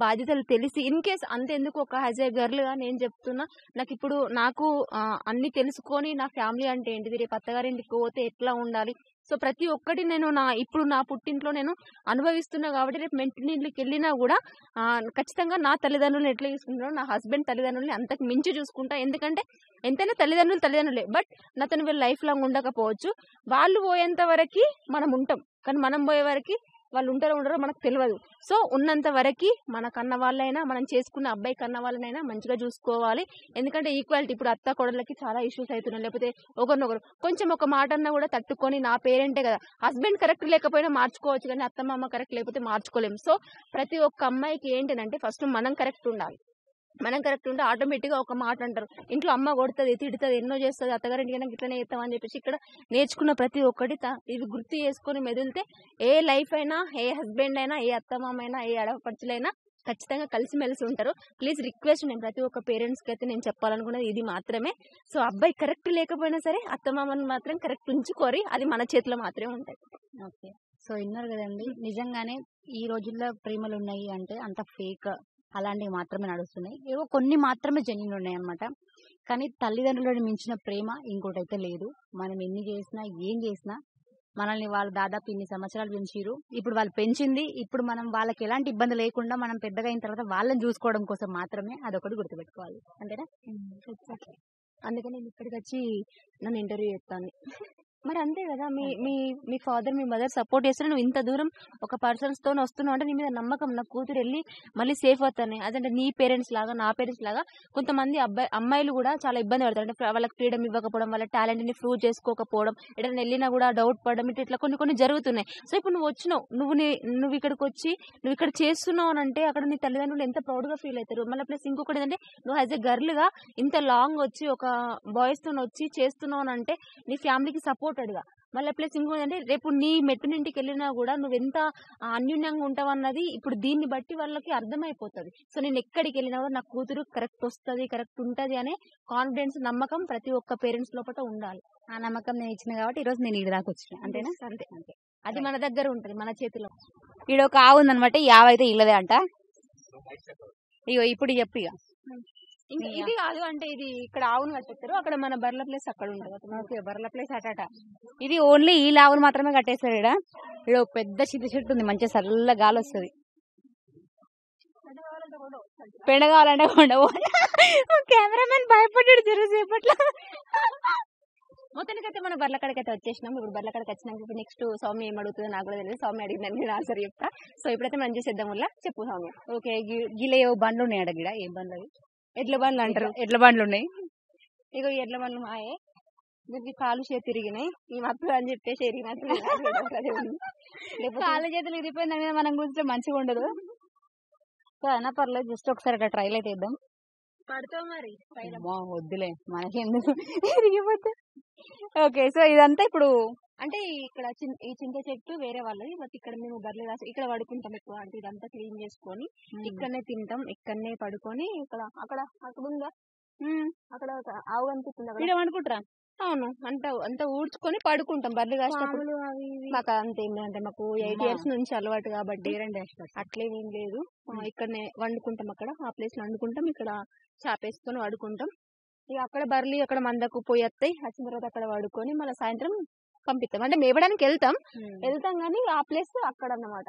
బాధ్యతలు తెలిసి ఇన్ కేస్ అంతెందుకు ఒక యాజ్ ఏ గర్ల్ గా నేను చెప్తున్నా నాకు అన్ని తెలుసుకొని నా ఫ్యామిలీ అంటే ఏంటిది రేపు అత్తగారింటికి పోతే ఎట్లా ఉండాలి సో ప్రతి ఒక్కటి నేను ఇప్పుడు నా పుట్టింట్లో నేను అనుభవిస్తున్నా కాబట్టి రేపు మెట్టినింటికి వెళ్ళినా కూడా ఖచ్చితంగా నా తల్లిదండ్రులను ఎట్లా చూసుకుంటానో నా హస్బెండ్ తల్లిదండ్రులని అంతకు మించి చూసుకుంటా. ఎందుకంటే ఎంతైనా తల్లిదండ్రులే బట్ నాతను వీళ్ళు లైఫ్ లాంగ్ ఉండకపోవచ్చు. వాళ్ళు పోయేంత వరకు మనం ఉంటాం కానీ మనం పోయే వరకు వాళ్ళు ఉండరో మనకు తెలియదు. సో ఉన్నంత వరకు మన కన్న వాళ్ళైనా మనం చేసుకున్న అబ్బాయి కన్న వాళ్ళనైనా మంచిగా చూసుకోవాలి. ఎందుకంటే ఈక్వాలిటీ ఇప్పుడు అత్త కొడలకి చాలా ఇష్యూస్ అవుతున్నాయి. లేకపోతే ఒకరినొకరు కొంచెం ఒక మాట అన్నా కూడా తట్టుకొని నా పేరెంటే కదా హస్బెండ్ కరెక్ట్ లేకపోయినా మార్చుకోవచ్చు కానీ అత్త మామ కరెక్ట్ లేకపోతే మార్చుకోలేము. సో ప్రతి ఒక్క అమ్మాయికి ఏంటంటే ఫస్ట్ మనం కరెక్ట్ ఉండాలి. మనం కరెక్ట్ ఉంటే ఆటోమేటిక్ గా ఒక మాట అంటారు ఇంట్లో అమ్మ కొడుతుంది తిడుతుంది ఎన్నో చేస్తుంది అత్తగారింటికైనా ఇట్లనే చేస్తాం అని చెప్పేసి ఇక్కడ నేర్చుకున్న ప్రతి ఒక్కటి ఇవి గుర్తు చేసుకుని మెదిలితే ఏ లైఫ్ అయినా ఏ హస్బెండ్ అయినా ఏ అత్తమామైనా ఏ ఆడపడుచులైనా ఖచ్చితంగా కలిసిమెలిసి ఉంటారు. ప్లీజ్ రిక్వెస్ట్ నేను ప్రతి ఒక్క పేరెంట్స్ కి అయితే నేను చెప్పాలనుకున్నది ఇది మాత్రమే. సో అబ్బాయి కరెక్ట్ లేకపోయినా సరే అత్తమామని మాత్రం కరెక్ట్ ఉంచుకోరి అది మన చేతిలో మాత్రమే ఉంటాయి. ఓకే సో విన్నారు కదండి. నిజంగానే ఈ రోజుల్లో ప్రేమలు ఉన్నాయి అంటే అంత ఫేక్ అలాంటివి మాత్రమే నడుస్తున్నాయి. ఏవో కొన్ని మాత్రమే జెన్యూన్ ఉన్నాయి అనమాట. కానీ తల్లిదండ్రులను మించిన ప్రేమ ఇంకోటి అయితే లేదు. మనం ఎన్ని చేసినా ఏం చేసినా మనల్ని వాళ్ళు దాదాపు ఇన్ని సంవత్సరాలు పెంచిరు. ఇప్పుడు వాళ్ళు పెంచింది ఇప్పుడు మనం వాళ్ళకి ఎలాంటి ఇబ్బంది లేకుండా మనం పెద్దగా అయిన తర్వాత వాళ్ళని చూసుకోవడం కోసం మాత్రమే అదొకటి గుర్తుపెట్టుకోవాలి. అంతేనా? అందుకని నేను ఇక్కడికి వచ్చి నన్ను ఇంటర్వ్యూ చేస్తాను. మరి అంతే కదా మీ ఫాదర్ మీ మదర్ సపోర్ట్ చేస్తున్నా నువ్వు ఇంత దూరం ఒక పర్సన్స్ తో వస్తున్నావు అంటే నీ మీద నమ్మకం నా కూతురు వెళ్ళి మళ్ళీ సేఫ్ అవుతానే. అదంటే నీ పేరెంట్స్ లాగా నా పేరెంట్స్ లాగా కొంతమంది అమ్మాయిలు కూడా చాలా ఇబ్బంది పడతారు. అంటే వాళ్ళకి ఫ్రీడమ్ ఇవ్వకపోవడం వాళ్ళ టాలెంట్ ని ప్రూవ్ చేసుకోకపోవడం ఎక్కడైనా వెళ్ళినా కూడా డౌట్ పడడం ఇట్లా కొన్ని జరుగుతున్నాయి. సో ఇప్పుడు నువ్వు వచ్చినావు నువ్వు ఇక్కడికి వచ్చి నువ్వు ఇక్కడ చేస్తున్నావు అని అంటే అక్కడ నీ తల్లిదండ్రులు ఎంత ప్రౌడ్ గా ఫీల్ అవుతారు. మళ్ళీ ప్లస్ ఇంకొకటి ఏంటంటే నువ్వు యాజ్ ఎ గర్ల్ గా ఇంత లాంగ్ వచ్చి ఒక బాయ్స్ తో వచ్చి చేస్తున్నావు అని అంటే నీ ఫ్యామిలీకి సపోర్టెడ్ గా మళ్ళీ ప్లస్ ఇంకోటి అంటే రేపు నీ మెట్టినింటికి వెళ్ళినా కూడా నువ్వెంత అన్యూన్యంగా ఉంటావు అన్నది ఇప్పుడు దీన్ని బట్టి వాళ్ళకి అర్థమైపోతుంది. సో నేను ఎక్కడికి వెళ్ళినా కూడా నా కూతురు కరెక్ట్ వస్తుంది కరెక్ట్ ఉంటది అనే కాన్ఫిడెన్స్ నమ్మకం ప్రతి ఒక్క పేరెంట్స్ లోపల ఉండాలి. ఆ నమ్మకం నేను ఇచ్చిన కాబట్టి ఈ రోజు నేను ఇది దాకా వచ్చిన. అంతేనా? అంతే అది మన దగ్గర ఉంటది మన చేతిలో. ఈడ ఒక ఆవు ఉందనమాట. ఈ ఆవు అయితే ఇల్లదే అంట. ఇగో ఇప్పుడు చెప్పు ఇక ఇంకా ఇది కాదు అంటే ఇది ఇక్కడ ఆవును కట్టేస్తారు అక్కడ మన బర్ల ప్లేస్ అక్కడ ఉంటుంది. ఓకే బర్ల ప్లేస్ అటాట ఇది ఓన్లీ ఈ ఆవులు మాత్రమే కట్టేస్తారు. ఇక్కడ ఒక పెద్ద చింత చెట్టు ఉంది మంచిగా చల్ల గాలి వస్తుంది. పెండ కావాలంటే కెమెరామెన్ భయపడ్డాడు జరసేపట్లో. మొత్తానికైతే మన బర్ల కడకైతే వచ్చేసినాం. ఇప్పుడు బర్ల కడకి వచ్చినాక ఇప్పుడు నెక్స్ట్ సౌమ్య ఏం అడుగుతుందో నాకు కూడా తెలియదు. సౌమ్య అడిగిందని నేను ఆన్సర్ చెప్తా. సో ఇప్పుడైతే మనం చేసేద్దాం వల్ల చెప్పు సౌమ్య. ఓకే గిలే బండ్లు ఉన్నాయి అడ గిడ ఏం బండ్లు అవి ఎడ్ల బండ్లు అంటారు. ఎడ్ల బండ్లు ఉన్నాయి. ఇగో ఎడ్ల బండ్లు మాయే దీనికి కాలు చేతి తిరిగినాయి ఈ మత్తు అని చెప్పేసి ఎరిగినట్టు కాళ్ళ చేతులు ఇరిగిపోయిన దాని మీద మనం కూర్చొని మంచిగా ఉండదు. సో అయినా పర్లేదు జస్ట్ ఒకసారి అట్లా ట్రైల్ అయితే ఇద్దాం. పడతావు మరి వద్దులే మనకి ఎందుకు ఇరిగిపోతే. ఓకే సో ఇదంతా ఇప్పుడు అంటే ఇక్కడ ఈ చింత చెట్టు వేరే వాళ్ళది బట్ ఇక్కడ మేము బర్రెలు కాసి ఇక్కడ పడుకుంటాం ఎక్కువ. అంటే ఇదంతా క్లీన్ చేసుకొని ఇక్కడనే తింటాం ఇక్కడనే పడుకొని ఇక్కడ అక్కడ ఉందా అక్కడ ఆవు అనిపిస్తుంది అక్కడ అనుకుంటారా? అవును అంతా ఊడ్చుకొని పడుకుంటాం బర్రెలు కాసినప్పుడు. మాకు అంతేం అంటే మాకు 8 years నుంచి అలవాటు కాబట్టి అట్లేమేం లేదు. ఇక్కడనే వండుకుంటాం అక్కడ ఆ ప్లేస్ లో వండుకుంటాం ఇక్కడ చాపేసుకొని పడుకుంటాం. ఇక అక్కడ బర్రెలు అక్కడ మందకు పోయి వస్తాయి వచ్చిన తర్వాత అక్కడ పడుకొని మళ్ళీ సాయంత్రం పంపిస్తాం. అంటే మేపడానికి వెళ్తాం కానీ ఆ ప్లేస్ అక్కడ అన్నమాట.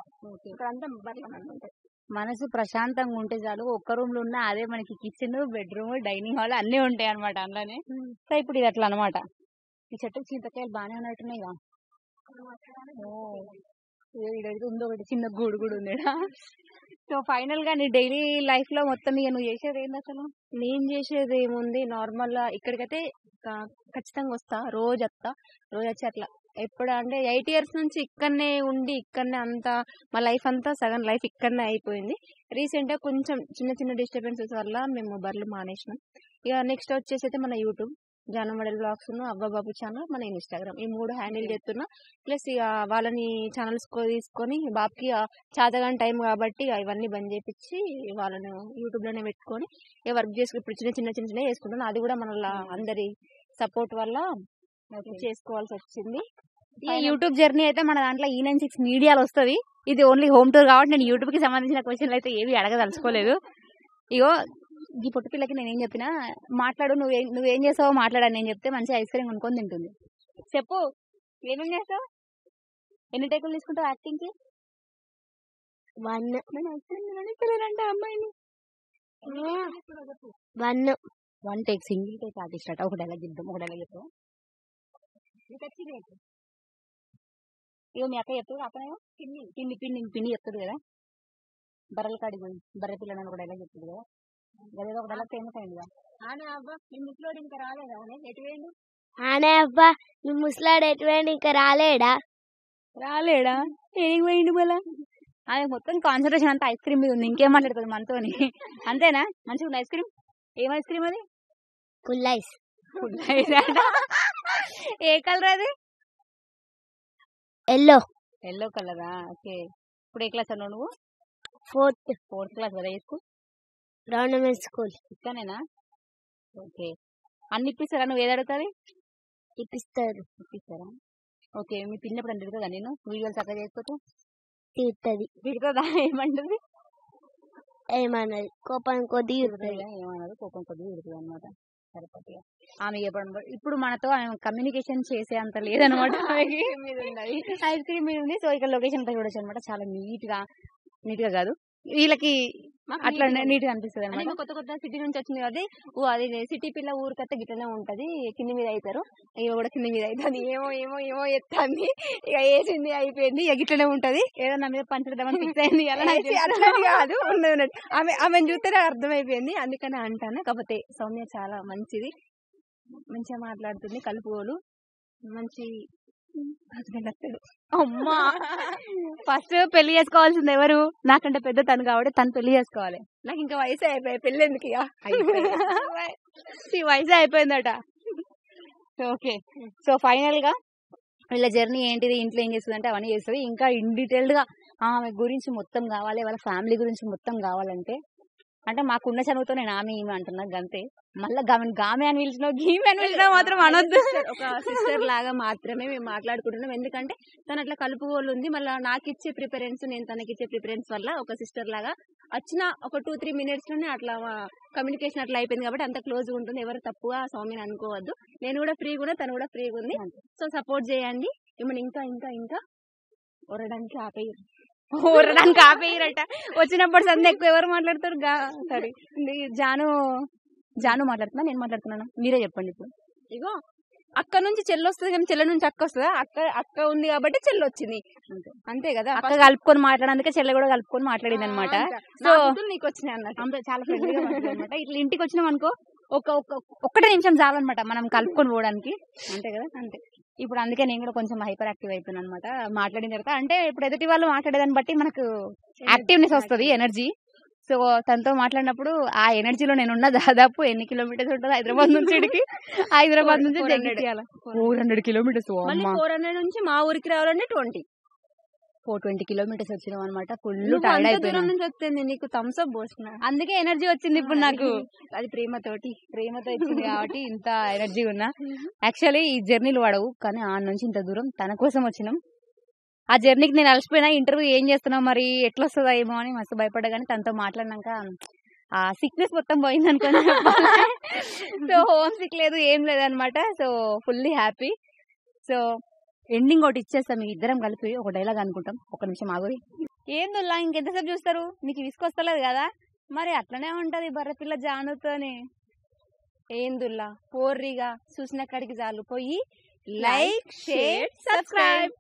ఇక్కడ అంతా బర్రెలు ఉంటాయి. మనసు ప్రశాంతంగా ఉంటే చాలు. ఒక్క రూమ్ లో ఉన్నా అదే మనకి కిచెన్, బెడ్రూమ్, డైనింగ్ హాల్ అన్నీ ఉంటాయి అనమాట అందులోనే. సో ఇప్పుడు ఇది అట్లా అనమాట. ఈ చెట్టుకు చింతకాయలు బాగానే ఉన్నట్టున్నాయి. ఇదైతే ఉందో ఒకటి చిన్న గూడు కూడా ఉంది. సో ఫైనల్ గా నీ డైలీ లైఫ్ లో మొత్తం ఇక నువ్వు చేసేది ఏంది అసలు? నేను చేసేది ఏముంది, నార్మల్ గా ఇక్కడికైతే ఖచ్చితంగా వస్తా. రోజు వచ్చి అట్లా ఎప్పుడు అంటే 8 years నుంచి ఇక్కడనే ఉండి ఇక్కడనే అంతా మా లైఫ్ అంతా సగం లైఫ్ ఇక్కడనే అయిపోయింది. రీసెంట్ గా కొంచెం చిన్న డిస్టర్బెన్సెస్ వల్ల మేము బర్రెలు మానేసినాం. ఇక నెక్స్ట్ వచ్చేసి అయితే మన యూట్యూబ్ జాను మోడల్ బ్లాగ్స్, అవ్వబాబు ఛానల్, మన ఇన్స్టాగ్రామ్, ఈ 3 హ్యాండిల్ చేస్తున్నా. ప్లస్ ఇక వాళ్ళని ఛానల్స్ తీసుకొని బాబుకి చాతగాని టైం కాబట్టి ఇవన్నీ బంద్ చేపించి వాళ్ళని యూట్యూబ్ లోనే పెట్టుకొని ఇక వర్క్ చేసుకుని ఇప్పుడు చిన్న చేసుకుంటున్నాను. అది కూడా మన అందరి సపోర్ట్ వల్ల చేసుకోవాల్సి వచ్చింది. ఈ యూట్యూబ్ జర్నీ అయితే మన దాంట్లో E96 మీడియాలో వస్తుంది. ఇది ఓన్లీ హోమ్ టూర్ కాబట్టి నేను యూట్యూబ్ కి సంబంధించిన క్వశ్చన్లు అయితే ఏవి అడగదలుచుకోలేదు. ఇగో ఈ పొట్టు పిల్లకి నేనేం చెప్పినా, మాట్లాడు, నువ్వేం చేస్తావో మాట్లాడని నేను చెప్తే మంచి ఐస్ క్రీమ్ కొనుక్కొని తింటుంది. చెప్పు, ఏమేం చేస్తావు? ఎన్ని టేకులు తీసుకుంటావు యాక్టింగ్ కి? 1 అమ్మాయిని 1 టేక్, సింగిల్ టేక్ ఆర్టిస్ట్ అట. ఒక డైలాగ్ చెప్తాం. ఇగో మీ అక్క చెప్తాడు, అక్కనేమో పిన్ని చెప్తాడు కదా. బర్రెల కాడికి పోయి బర్రె పిల్లని ఒక డైలాగ్ చెప్తాడు కదా. అదేదో ఒక డైలాగ్ ఫేమస్ అయిందిగా. ఆనే అబ్బా నీ ముసలోడు ఇంకా రాలేదా? ఎటు వేయండు? ఆనే అబ్బా నీ ముసలాడు ఎటువంటి ఇంకా రాలేడా? ఏడికి పోయిండు మళ్ళా? ఆమె మొత్తం కాన్సన్ట్రేషన్ అంతా ఐస్ క్రీమ్ మీద ఉంది. ఇంకేం మాట్లాడుతుంది మనతోని? అంతేనా? మంచిగా ఉంది ఐస్ క్రీమ్. ఏం ఐస్ క్రీమ్ అది? Full ice. ఏ కలర్ అది? ఎల్లో కలరా? ఓకే. ఇప్పుడు ఏ క్లాస్ అన్నావు నువ్వు? 4th క్లాస్ కదా. ఏ స్కూల్? Government school. ఇక్కడనేనా? ఓకే. అన్ని ఇప్పిస్తారా? నువ్వు ఏది అడుగుతుంది? ఇప్పిస్తారా? ఓకే. మీ పిన్నప్పుడు అని తిడుతుందా? నేను వీడియోలు చక్కగా చేసుకోవచ్చు. తిడుతుందా? ఏమంటుంది? ఏమన్నది? కోపం కొద్ది ఏమన్నది? కోపం కొద్దిగా తిడుతుంది అనమాట. సరిపోతుంది. ఆమె ఇప్పుడు మనతో కమ్యూనికేషన్ చేసే అంత లేదనమాట. ఐస్ క్రీమ్ మీద ఉంది. సో ఇక్కడ లొకేషన్ అంతా చూడొచ్చు అనమాట. చాలా నీట్ గా కాదు, వీళ్ళకి అట్లా నీట్ గా అనిపిస్తుంది అనమాట. కొత్త సిటీ నుంచి వచ్చింది కదా. అది సిటీ పిల్ల ఊరికైతే గిట్లనే ఉంటది. కింది మీద అవుతారు, ఇక కూడా కింది మీద అవుతుంది. ఏమో ఎత్తాంది, ఇక వేసింది అయిపోయింది, ఇక గిట్లనే ఉంటది. ఏదో నా మీద పంచడమని ఫిక్స్ అయింది. అట్లాంటి కాదు, ఉన్నది ఆమెను చూస్తేనే అర్థమైపోయింది. అందుకని అంటాను. కాకపోతే సౌమ్య చాలా మంచిగా మాట్లాడుతుంది. కలుపుకోలు మంచి హస్బెండ్ వస్తాడు. అమ్మా, ఫస్ట్ పెళ్లి చేసుకోవాల్సింది ఎవరు? నాకంటే పెద్ద తను కాబట్టి తను పెళ్లి చేసుకోవాలి. నాకు ఇంకా వయసు అయిపోయి పెళ్లి ఎందుకు? ఈ వయసు అయిపోయిందట. ఓకే. సో ఫైనల్ గా వీళ్ళ జర్నీ ఏంటిది, ఇంట్లో ఏం చేస్తుంది అంటే అవన్నీ చేస్తుంది. ఇంకా ఇన్ డీటెయిల్డ్ గా ఆమె గురించి మొత్తం కావాలి, వాళ్ళ ఫ్యామిలీ గురించి మొత్తం కావాలంటే అంటే మాకున్న చదువుతో నేను ఆమె ఈమె అంటున్నా గంతే. మళ్ళీ గామె అని పిలిచినావు, గీమె అని పిలిచినావు మాత్రం అనొద్దు. ఒక సిస్టర్ లాగా మాత్రమే మేము మాట్లాడుకుంటున్నాం. ఎందుకంటే తను అట్లా కలుపుకోలు ఉంది. మళ్ళీ నాకు ఇచ్చే ప్రిఫరెన్స్, నేను తనకిచ్చే ప్రిఫరెన్స్ వల్ల ఒక సిస్టర్ లాగా వచ్చిన ఒక 2-3 minutes లోనే అట్లా కమ్యూనికేషన్ అట్లా అయిపోయింది. కాబట్టి అంత క్లోజ్ గా ఉంటుంది. ఎవరు తప్పుగా సౌమ్యని అనుకోవద్దు. నేను కూడా ఫ్రీగా ఉన్నా, తను కూడా ఫ్రీగా ఉంది. సో సపోర్ట్ చేయండి. ఏమన్నా ఇంకా ఒరడానికి ఆపేయరట. వచ్చినప్పుడు సంద ఎక్కువ ఎవరు మాట్లాడతారు? సరే జాను మాట్లాడుతున్నా, నేను మాట్లాడుతున్నాను, మీరే చెప్పండి. ఇప్పుడు ఇగో అక్క నుంచి చెల్లి వస్తుంది కానీ చెల్లె నుంచి అక్క వస్తుందా? అక్క ఉంది కాబట్టి చెల్లి వచ్చింది, అంతే కదా. అక్క కలుపుకొని మాట్లాడేందుకే చెల్లె కూడా కలుపుకొని మాట్లాడింది అనమాట. సో నీకు వచ్చినాయి అన్నట్టు చాలా ఫ్రెండ్లీగా అనమాట. ఇట్లా ఇంటికి వచ్చినాం అనుకో, ఒక్కటే నిమిషం చాలన్నమాట మనం కలుపుకొని పోవడానికి, అంతే కదా. అంతే. ఇప్పుడు అందుకే నేను కూడా కొంచెం హైపర్ యాక్టివ్ అయిపోయాను అనమాట మాట్లాడిన తర్వాత. అంటే ఇప్పుడు ఎదుటి వాళ్ళు మాట్లాడేదాన్ని బట్టి మనకు యాక్టివ్నెస్ వస్తుంది, ఎనర్జీ. సో తనతో మాట్లాడినప్పుడు ఆ ఎనర్జీలో నేనున్న దాదాపు ఎన్ని కిలోమీటర్స్ ఉంటుంది హైదరాబాద్ నుంచి ఇక్కడికి? హైదరాబాద్ నుంచి 400 kilometers. 400 నుంచి మా ఊరికి రావాలంటే 420 kilometers వచ్చినాం అనమాట. ఫుల్ టైర్డ్ అయిపోయినా. వస్తుంది నీకు థమ్స్ అప్ పోసిన, అందుకే ఎనర్జీ వచ్చింది ఇప్పుడు నాకు. అది ప్రేమతో వచ్చింది కాబట్టి ఇంత ఎనర్జీ ఉన్నా. యాక్చువల్లీ ఈ జర్నీలు వాడవు, కానీ ఆ నుంచి ఇంత దూరం తన కోసం వచ్చినాం. ఆ జర్నీకి నేను అలసిపోయినా, ఇంటర్వ్యూ ఏం చేస్తున్నావు మరి ఎట్లా వస్తుందా ఏమో అని మస్తు భయపడ్డా. కానీ తనతో మాట్లాడినాక ఆ సిక్నెస్ మొత్తం పోయింది అనుకోని. సో హోమ్ సిక్ లేదు, ఏం లేదనమాట. So fully happy. So ending ఒకటి ఇచ్చేస్తాం, మీ ఇద్దరం కలిపి ఒక డైలాగ్ అనుకుంటాం. ఒక నిమిషం ఆగురి. ఏందుల్లా ఇంకెంతసేపు చూస్తారు, మీకు విసుకొస్తలేదు కదా? మరి అట్లనే ఉంటది బర్రెపిల్ల జానుతోని. ఏందుల్లా పోర్రిగా చూసిన కాడికి చాలు, పోయి లైక్ షేర్ సబ్స్క్రైబ్.